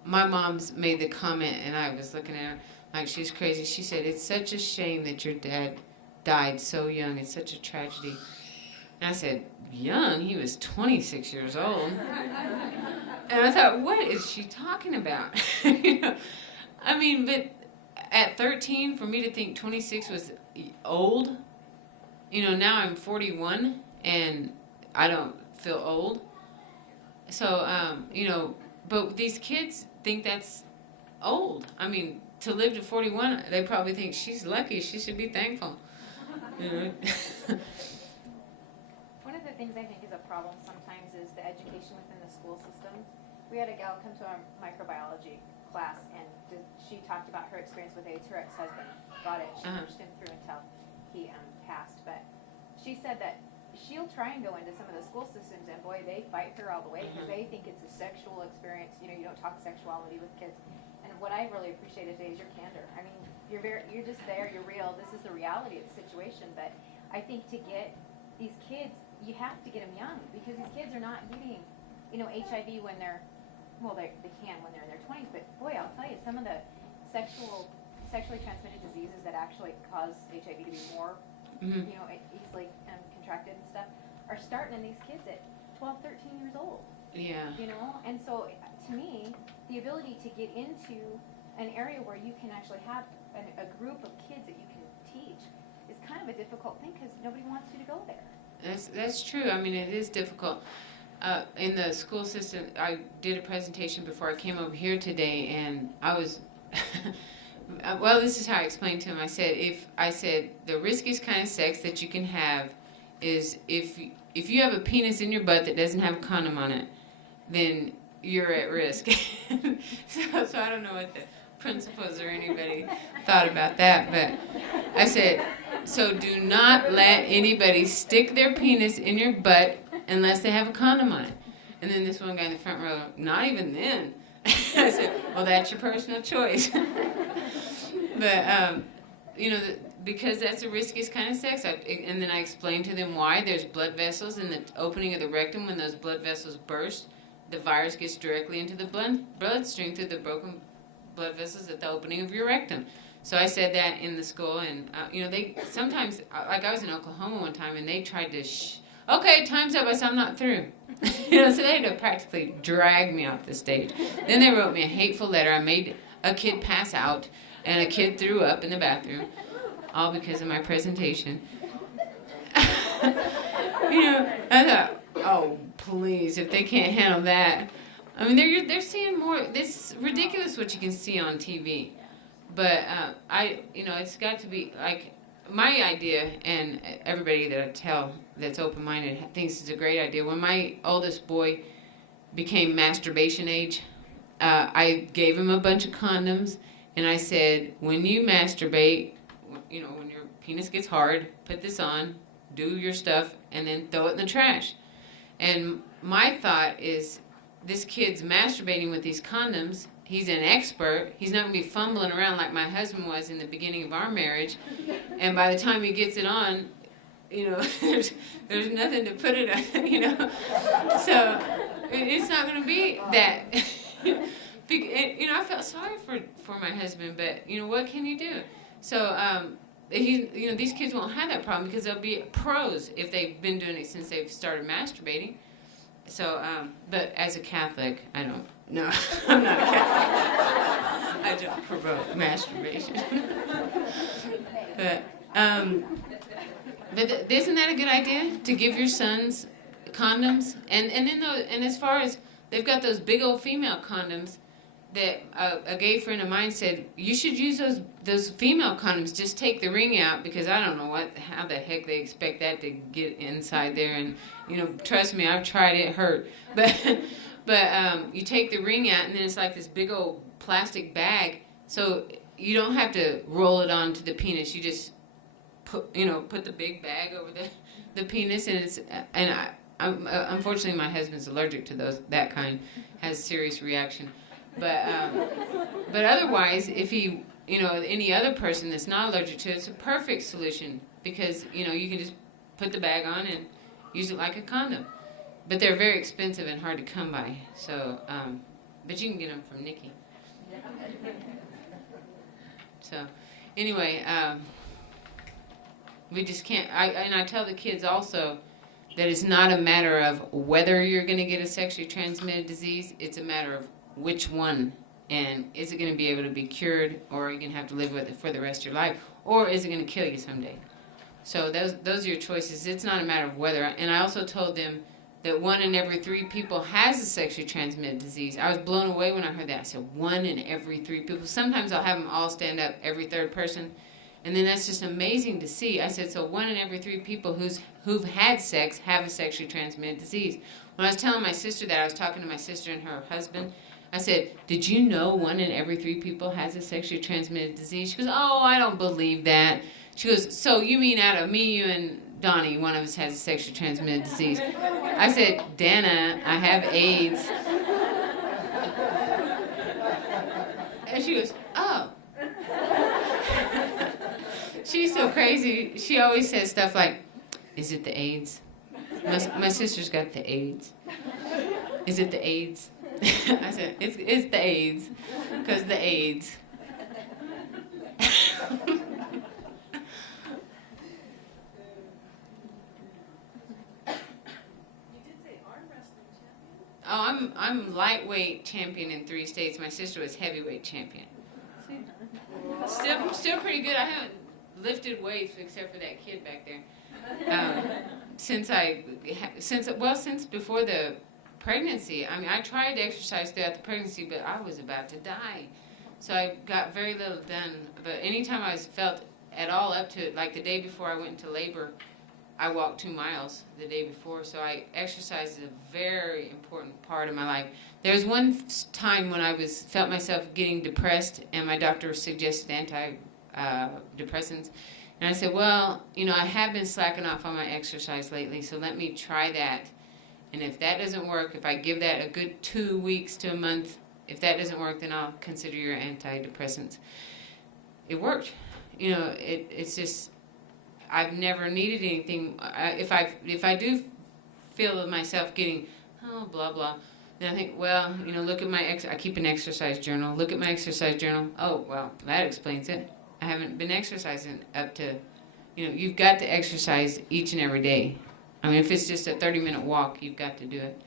my mom's made the comment, and I was looking at her like she's crazy. She said, it's such a shame that your dad died so young. It's such a tragedy. And I said, young? He was 26 years old. And I thought, what is she talking about? But at 13, for me to think 26 was old, now I'm 41, and I don't feel old. So, but these kids think that's old. To live to 41, they probably think she's lucky. She should be thankful. One of the things I think is a problem sometimes is the education within the school systems. We had a gal come to our microbiology class, and she talked about her experience with AIDS. Her ex-husband got it. She pushed him through until he passed. But she said that she'll try and go into some of the school systems, and boy, they fight her all the way because they think it's a sexual experience. You don't talk sexuality with kids. And what I really appreciated today is your candor. You're just there. You're real. This is the reality of the situation. But I think to get these kids, you have to get them young, because these kids are not getting, HIV when they can when they're in their 20s. But boy, I'll tell you, some of the sexually transmitted diseases that actually cause HIV to be more, easily contracted and stuff, are starting in these kids at 12, 13 years old. Yeah. And so to me, the ability to get into an area where you can actually have a group of kids that you can teach is kind of a difficult thing, because nobody wants you to go there. That's true. It is difficult. In the school system, I did a presentation before I came over here today, and I was, well, this is how I explained to him. I said the riskiest kind of sex that you can have is if you have a penis in your butt that doesn't have a condom on it, then you're at risk. So I don't know what the principals or anybody thought about that, but I said, so do not let anybody stick their penis in your butt unless they have a condom on it. And then this one guy in the front row, not even then. I said, well, that's your personal choice. But, because that's the riskiest kind of sex. And then I explained to them why. There's blood vessels in the opening of the rectum. When those blood vessels burst, the virus gets directly into the bloodstream through the broken blood vessels at the opening of your rectum. So I said that in the school, and they sometimes, like I was in Oklahoma one time, and they tried to, okay, time's up. I said, I'm not through. So they had to practically drag me off the stage. Then they wrote me a hateful letter. I made a kid pass out, and a kid threw up in the bathroom, all because of my presentation. I thought, oh, please, if they can't handle that. I mean, they're seeing more. This is ridiculous what you can see on TV. But it's got to be like my idea, and everybody that I tell that's open-minded thinks it's a great idea. When my oldest boy became masturbation age, I gave him a bunch of condoms, and I said, when you masturbate, when your penis gets hard, put this on, do your stuff, and then throw it in the trash. And my thought is, this kid's masturbating with these condoms. He's an expert. He's not going to be fumbling around like my husband was in the beginning of our marriage. And by the time he gets it on, there's nothing to put it on, So it's not going to be that. I felt sorry for my husband, but, what can you do? So, these kids won't have that problem because they'll be pros if they've been doing it since they've started masturbating. So, but as a Catholic, I don't. No, I'm not a Catholic. I don't promote masturbation. But isn't that a good idea to give your sons condoms? And as far as they've got those big old female condoms that a gay friend of mine said, you should use those female condoms. Just take the ring out, because I don't know how the heck they expect that to get inside there. And trust me, I've tried it, hurt. But you take the ring out, and then it's like this big old plastic bag. So you don't have to roll it onto the penis. You just put the big bag over the penis, and unfortunately my husband's allergic to that kind, has serious reaction. But otherwise, if he any other person that's not allergic to it, it's a perfect solution, because you can just put the bag on and use it like a condom. But they're very expensive and hard to come by. So, but you can get them from Nikki. So, anyway, we just can't. I tell the kids also that it's not a matter of whether you're going to get a sexually transmitted disease. It's a matter of which one, and is it going to be able to be cured, or are you going to have to live with it for the rest of your life, or is it going to kill you someday? So those are your choices. It's not a matter of whether. And I also told them that 1 in every 3 people has a sexually transmitted disease. I was blown away when I heard that. I said, 1 in every 3 people. Sometimes I'll have them all stand up, every third person, and then that's just amazing to see. I said, so 1 in every 3 people who've had sex have a sexually transmitted disease. When I was telling my sister that, I was talking to my sister and her husband. I said, did you know 1 in every 3 people has a sexually transmitted disease? She goes, oh, I don't believe that. She goes, so you mean out of me, you, and Donnie, one of us has a sexually transmitted disease? I said, Dana, I have AIDS. And she goes, oh. She's so crazy. She always says stuff like, is it the AIDS? My sister's got the AIDS. Is it the AIDS? I said, it's the AIDS, because the AIDS. Oh, I'm lightweight champion in 3 states. My sister was heavyweight champion. Still pretty good. I haven't lifted weights except for that kid back there. Since before the pregnancy. I mean, I tried to exercise throughout the pregnancy, but I was about to die. So I got very little done. But anytime I felt at all up to it, like the day before I went into labor, I walked 2 miles the day before. So exercise is a very important part of my life. There was one time when I felt myself getting depressed, and my doctor suggested antidepressants. And I said, well, I have been slacking off on my exercise lately, so let me try that. And if that doesn't work, if I give that a good 2 weeks to a month, if that doesn't work, then I'll consider your antidepressants. It worked. It's just, I've never needed anything. If I do feel myself getting, blah, blah, then I think, well, look at I keep an exercise journal. Look at my exercise journal. Oh, well, that explains it. I haven't been exercising up to, you've got to exercise each and every day. I mean, if it's just a 30-minute walk, you've got to do it.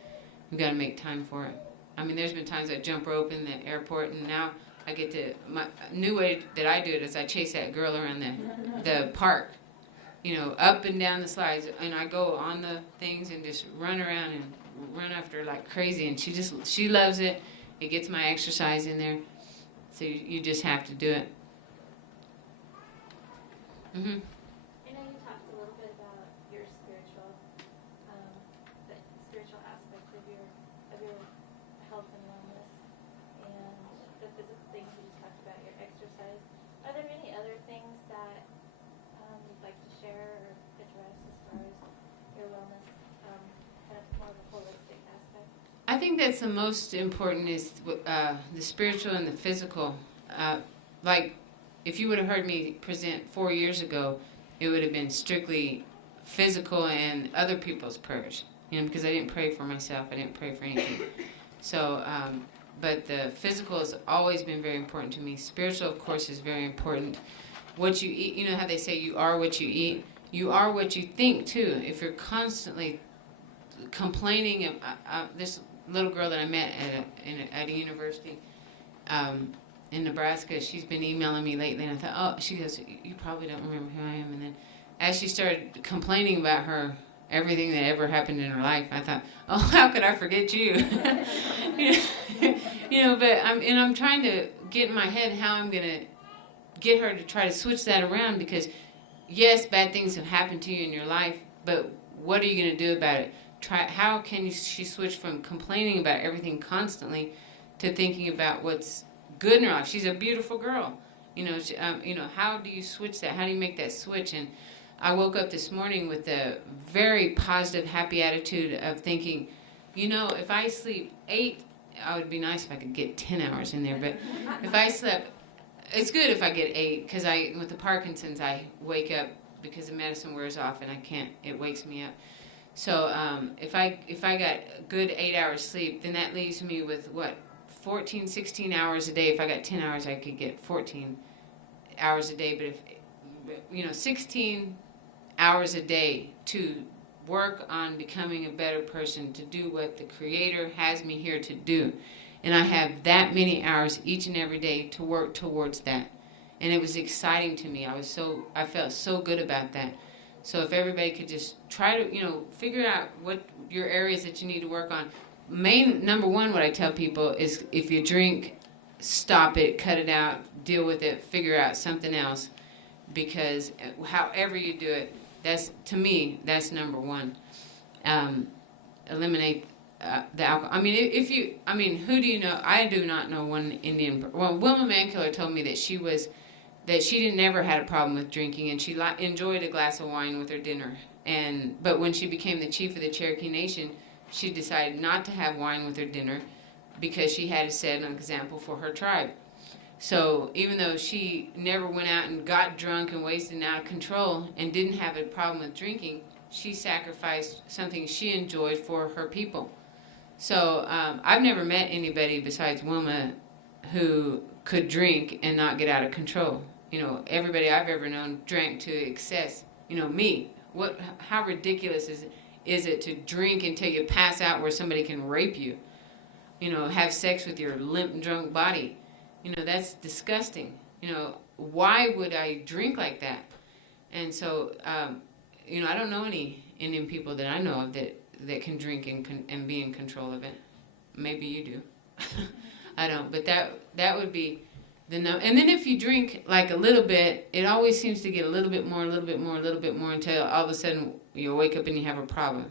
You've got to make time for it. I mean, there's been times I jump rope in the airport, and now I get to, my new way that I do it is I chase that girl around the park, up and down the slides, and I go on the things and just run around and run after her like crazy, and she loves it. It gets my exercise in there, so you just have to do it. Mhm. I know you talked a little bit about your spiritual, the spiritual aspects of your health and wellness, and the physical things you just talked about, your exercise. Are there any other things that you'd like to share or address as far as your wellness, kind of more of a holistic aspect? I think that's the most important is the spiritual and the physical. Like, if you would have heard me present 4 years ago, it would have been strictly physical and other people's prayers, because I didn't pray for myself. I didn't pray for anything. So, but the physical has always been very important to me. Spiritual, of course, is very important. What you eat, how they say you are what you eat. You are what you think, too. If you're constantly complaining, this little girl that I met at a university, in Nebraska, she's been emailing me lately, and I thought, she goes, you probably don't remember who I am. And then as she started complaining about everything that ever happened in her life, I thought, how could I forget you? But I'm trying to get in my head how I'm going to get her to try to switch that around, because yes, bad things have happened to you in your life, but what are you going to do about it? How can she switch from complaining about everything constantly to thinking about what's good in her life? She's a beautiful girl. How do you switch that? How do you make that switch? And I woke up this morning with a very positive, happy attitude of thinking, if I sleep 8, it would be nice if I could get 10 hours in there. But if I slept, it's good if I get 8, because with the Parkinson's, I wake up because the medicine wears off and I can't. It wakes me up. So if I got a good 8 hours sleep, then that leaves me with 14, 16 hours a day. If I got 10 hours, I could get 14 hours a day. But if 16 hours a day to work on becoming a better person, to do what the Creator has me here to do. And I have that many hours each and every day to work towards that. And it was exciting to me. I felt so good about that. So if everybody could just try to, figure out what your areas that you need to work on. Number one, what I tell people is, if you drink, stop it, cut it out, deal with it, figure out something else. Because however you do it, to me, that's number one. Eliminate the alcohol. Who do you know? I do not know one Indian. Well, Wilma Mankiller told me that she never had a problem with drinking, and she enjoyed a glass of wine with her dinner. But when she became the chief of the Cherokee Nation, she decided not to have wine with her dinner because she had to set an example for her tribe. So even though she never went out and got drunk and wasted and out of control and didn't have a problem with drinking, she sacrificed something she enjoyed for her people. So I've never met anybody besides Wilma who could drink and not get out of control. Everybody I've ever known drank to excess. Me. How ridiculous is it to drink until you pass out where somebody can rape you? Have sex with your limp, drunk body. That's disgusting. Why would I drink like that? And so, I don't know any Indian people that I know of that can drink and be in control of it. Maybe you do. I don't. But that would be the no. And then if you drink like a little bit, it always seems to get a little bit more, a little bit more, a little bit more, until all of a sudden you wake up and you have a problem.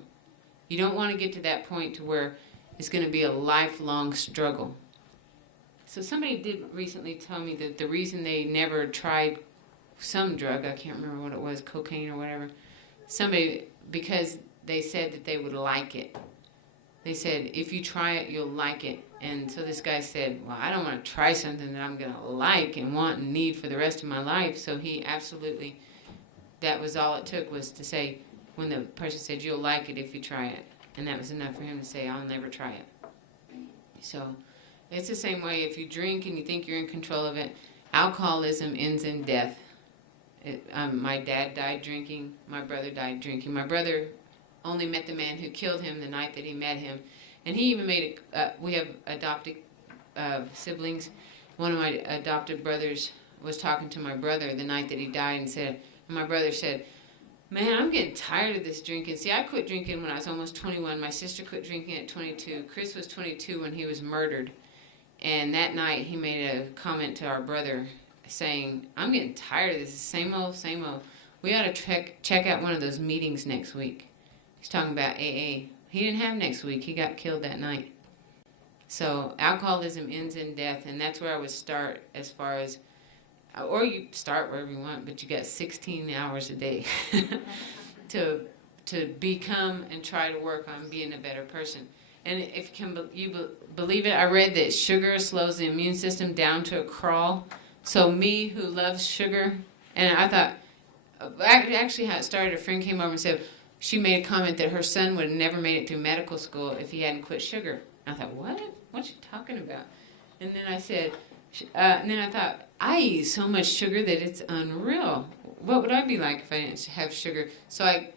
You don't want to get to that point to where it's going to be a lifelong struggle. So somebody did recently tell me that the reason they never tried some drug, I can't remember what it was, cocaine or whatever, because they said that they would like it. They said, if you try it, you'll like it. And so this guy said, well, I don't want to try something that I'm going to like and want and need for the rest of my life. So he absolutely, that was all it took, was to say, when the person said, you'll like it if you try it. And that was enough for him to say, I'll never try it. So it's the same way. If you drink and you think you're in control of it, alcoholism ends in death. My dad died drinking. My brother died drinking. My brother only met the man who killed him the night that he met him. And he even made we have adopted siblings. One of my adopted brothers was talking to my brother the night that he died and my brother said, man, I'm getting tired of this drinking. See, I quit drinking when I was almost 21. My sister quit drinking at 22. Chris was 22 when he was murdered. And that night he made a comment to our brother saying, I'm getting tired of this. Same old, same old. We ought to check out one of those meetings next week. He's talking about AA. He didn't have next week. He got killed that night. So alcoholism ends in death, and that's where I would start as far as, or you start wherever you want, but you got 16 hours a day to become and try to work on being a better person. And if you believe it, I read that sugar slows the immune system down to a crawl. So me, who loves sugar, and I thought, actually how it started, a friend came over and said, she made a comment that her son would have never made it through medical school if he hadn't quit sugar. I thought, what? What's she talking about? And then I said, and then I thought, I eat so much sugar that it's unreal. What would I be like if I didn't have sugar? So I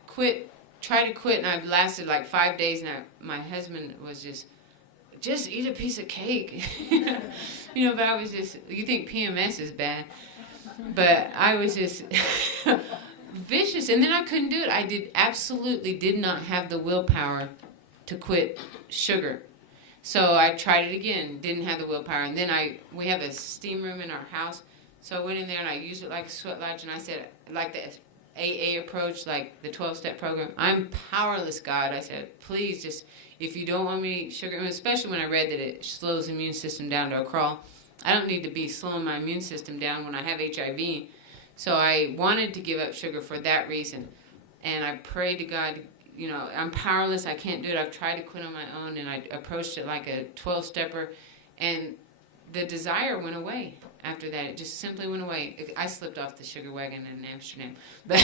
tried to quit, and I lasted like 5 days, and my husband was just eat a piece of cake. But I was just, you think PMS is bad, but I was just vicious, and then I couldn't do it. I absolutely did not have the willpower to quit sugar. So I tried it again, didn't have the willpower, and then we have a steam room in our house, so I went in there and I used it like a sweat lodge, and I said, like the AA approach, like the 12-step program, I'm powerless, God. I said, please, just, if you don't want me to eat sugar, and especially when I read that it slows the immune system down to a crawl, I don't need to be slowing my immune system down when I have HIV. So I wanted to give up sugar for that reason. And I prayed to God, I'm powerless, I can't do it. I've tried to quit on my own, and I approached it like a 12-stepper, and the desire went away after that. It just simply went away. I slipped off the sugar wagon in Amsterdam, but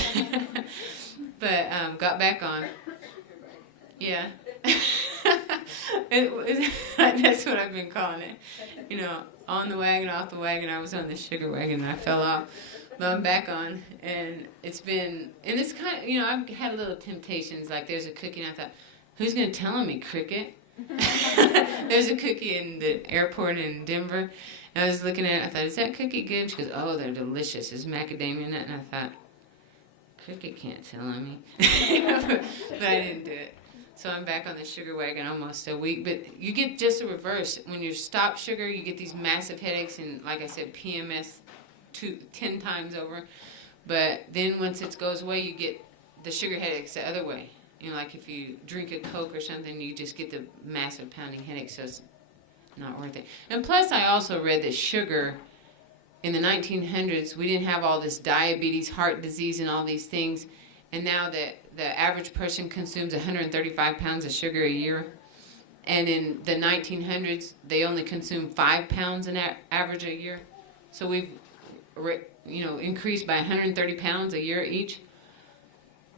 got back on. Yeah. That's what I've been calling it. On the wagon, off the wagon. I was on the sugar wagon and I fell off. But I'm back on, and it's kind of, I've had little temptations. Like there's a cookie, and I thought, who's going to tell on me, Cricket? There's a cookie in the airport in Denver, and I was looking at it. I thought, is that cookie good? She goes, oh, they're delicious. It's macadamia nut. And I thought, Cricket can't tell on me. But I didn't do it. So I'm back on the sugar wagon almost a week. But you get just the reverse. When you stop sugar, you get these massive headaches, and like I said, PMS 10 times over. But then once it goes away, you get the sugar headaches the other way. Like if you drink a Coke or something, you just get the massive pounding headache, so it's not worth it. And plus, I also read that sugar, in the 1900s, we didn't have all this diabetes, heart disease, and all these things. And now that the average person consumes 135 pounds of sugar a year, and in the 1900s, they only consume 5 pounds an average a year. So we've increased by 130 pounds a year each.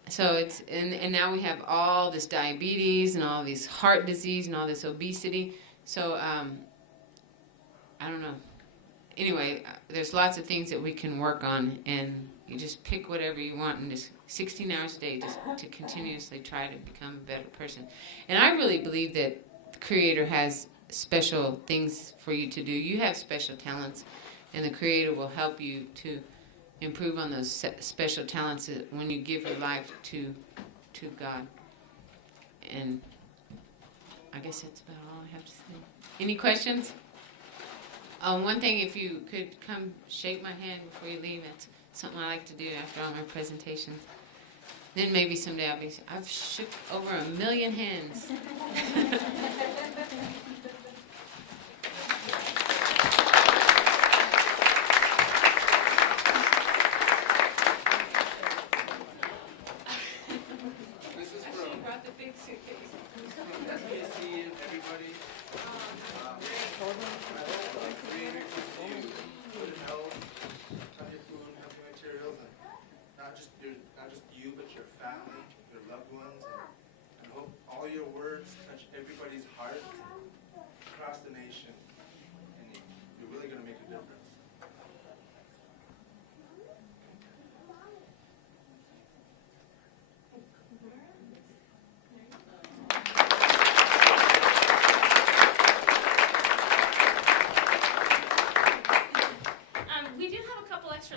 So it's, and now we have all this diabetes and all this heart disease and all this obesity. So, I don't know. Anyway, there's lots of things that we can work on, and you just pick whatever you want and just 16 hours a day just to continuously try to become a better person. And I really believe that the Creator has special things for you to do. You have special talents, and the Creator will help you to improve on those special talents when you give your life to God. And I guess that's about all I have to say. Any questions? One thing, if you could come shake my hand before you leave, that's something I like to do after all my presentations. Then maybe someday I've shook over 1 million hands. This is from SKC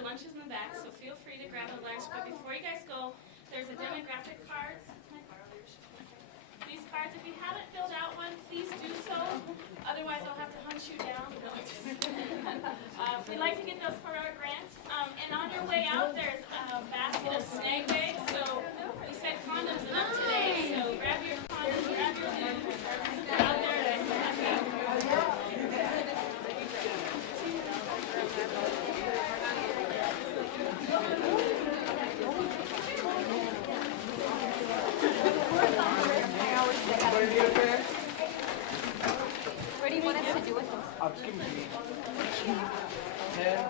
lunch is in the back, so feel free to grab a lunch. But before you guys go, there's a demographic cards. Can I borrow yours? These cards, if you haven't filled out one, please do so. Otherwise, I'll have to hunt you down. No, we'd like to get those for our grant. And on your way out, there's a basket of snag bags. So we said condoms enough today. So grab your condoms, grab your lube. They're out there. What do you want us to do with them? I'll just give them to you. 10.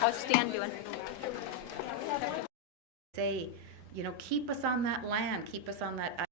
How's Stan doing? Say, you know, keep us on that land, keep us on that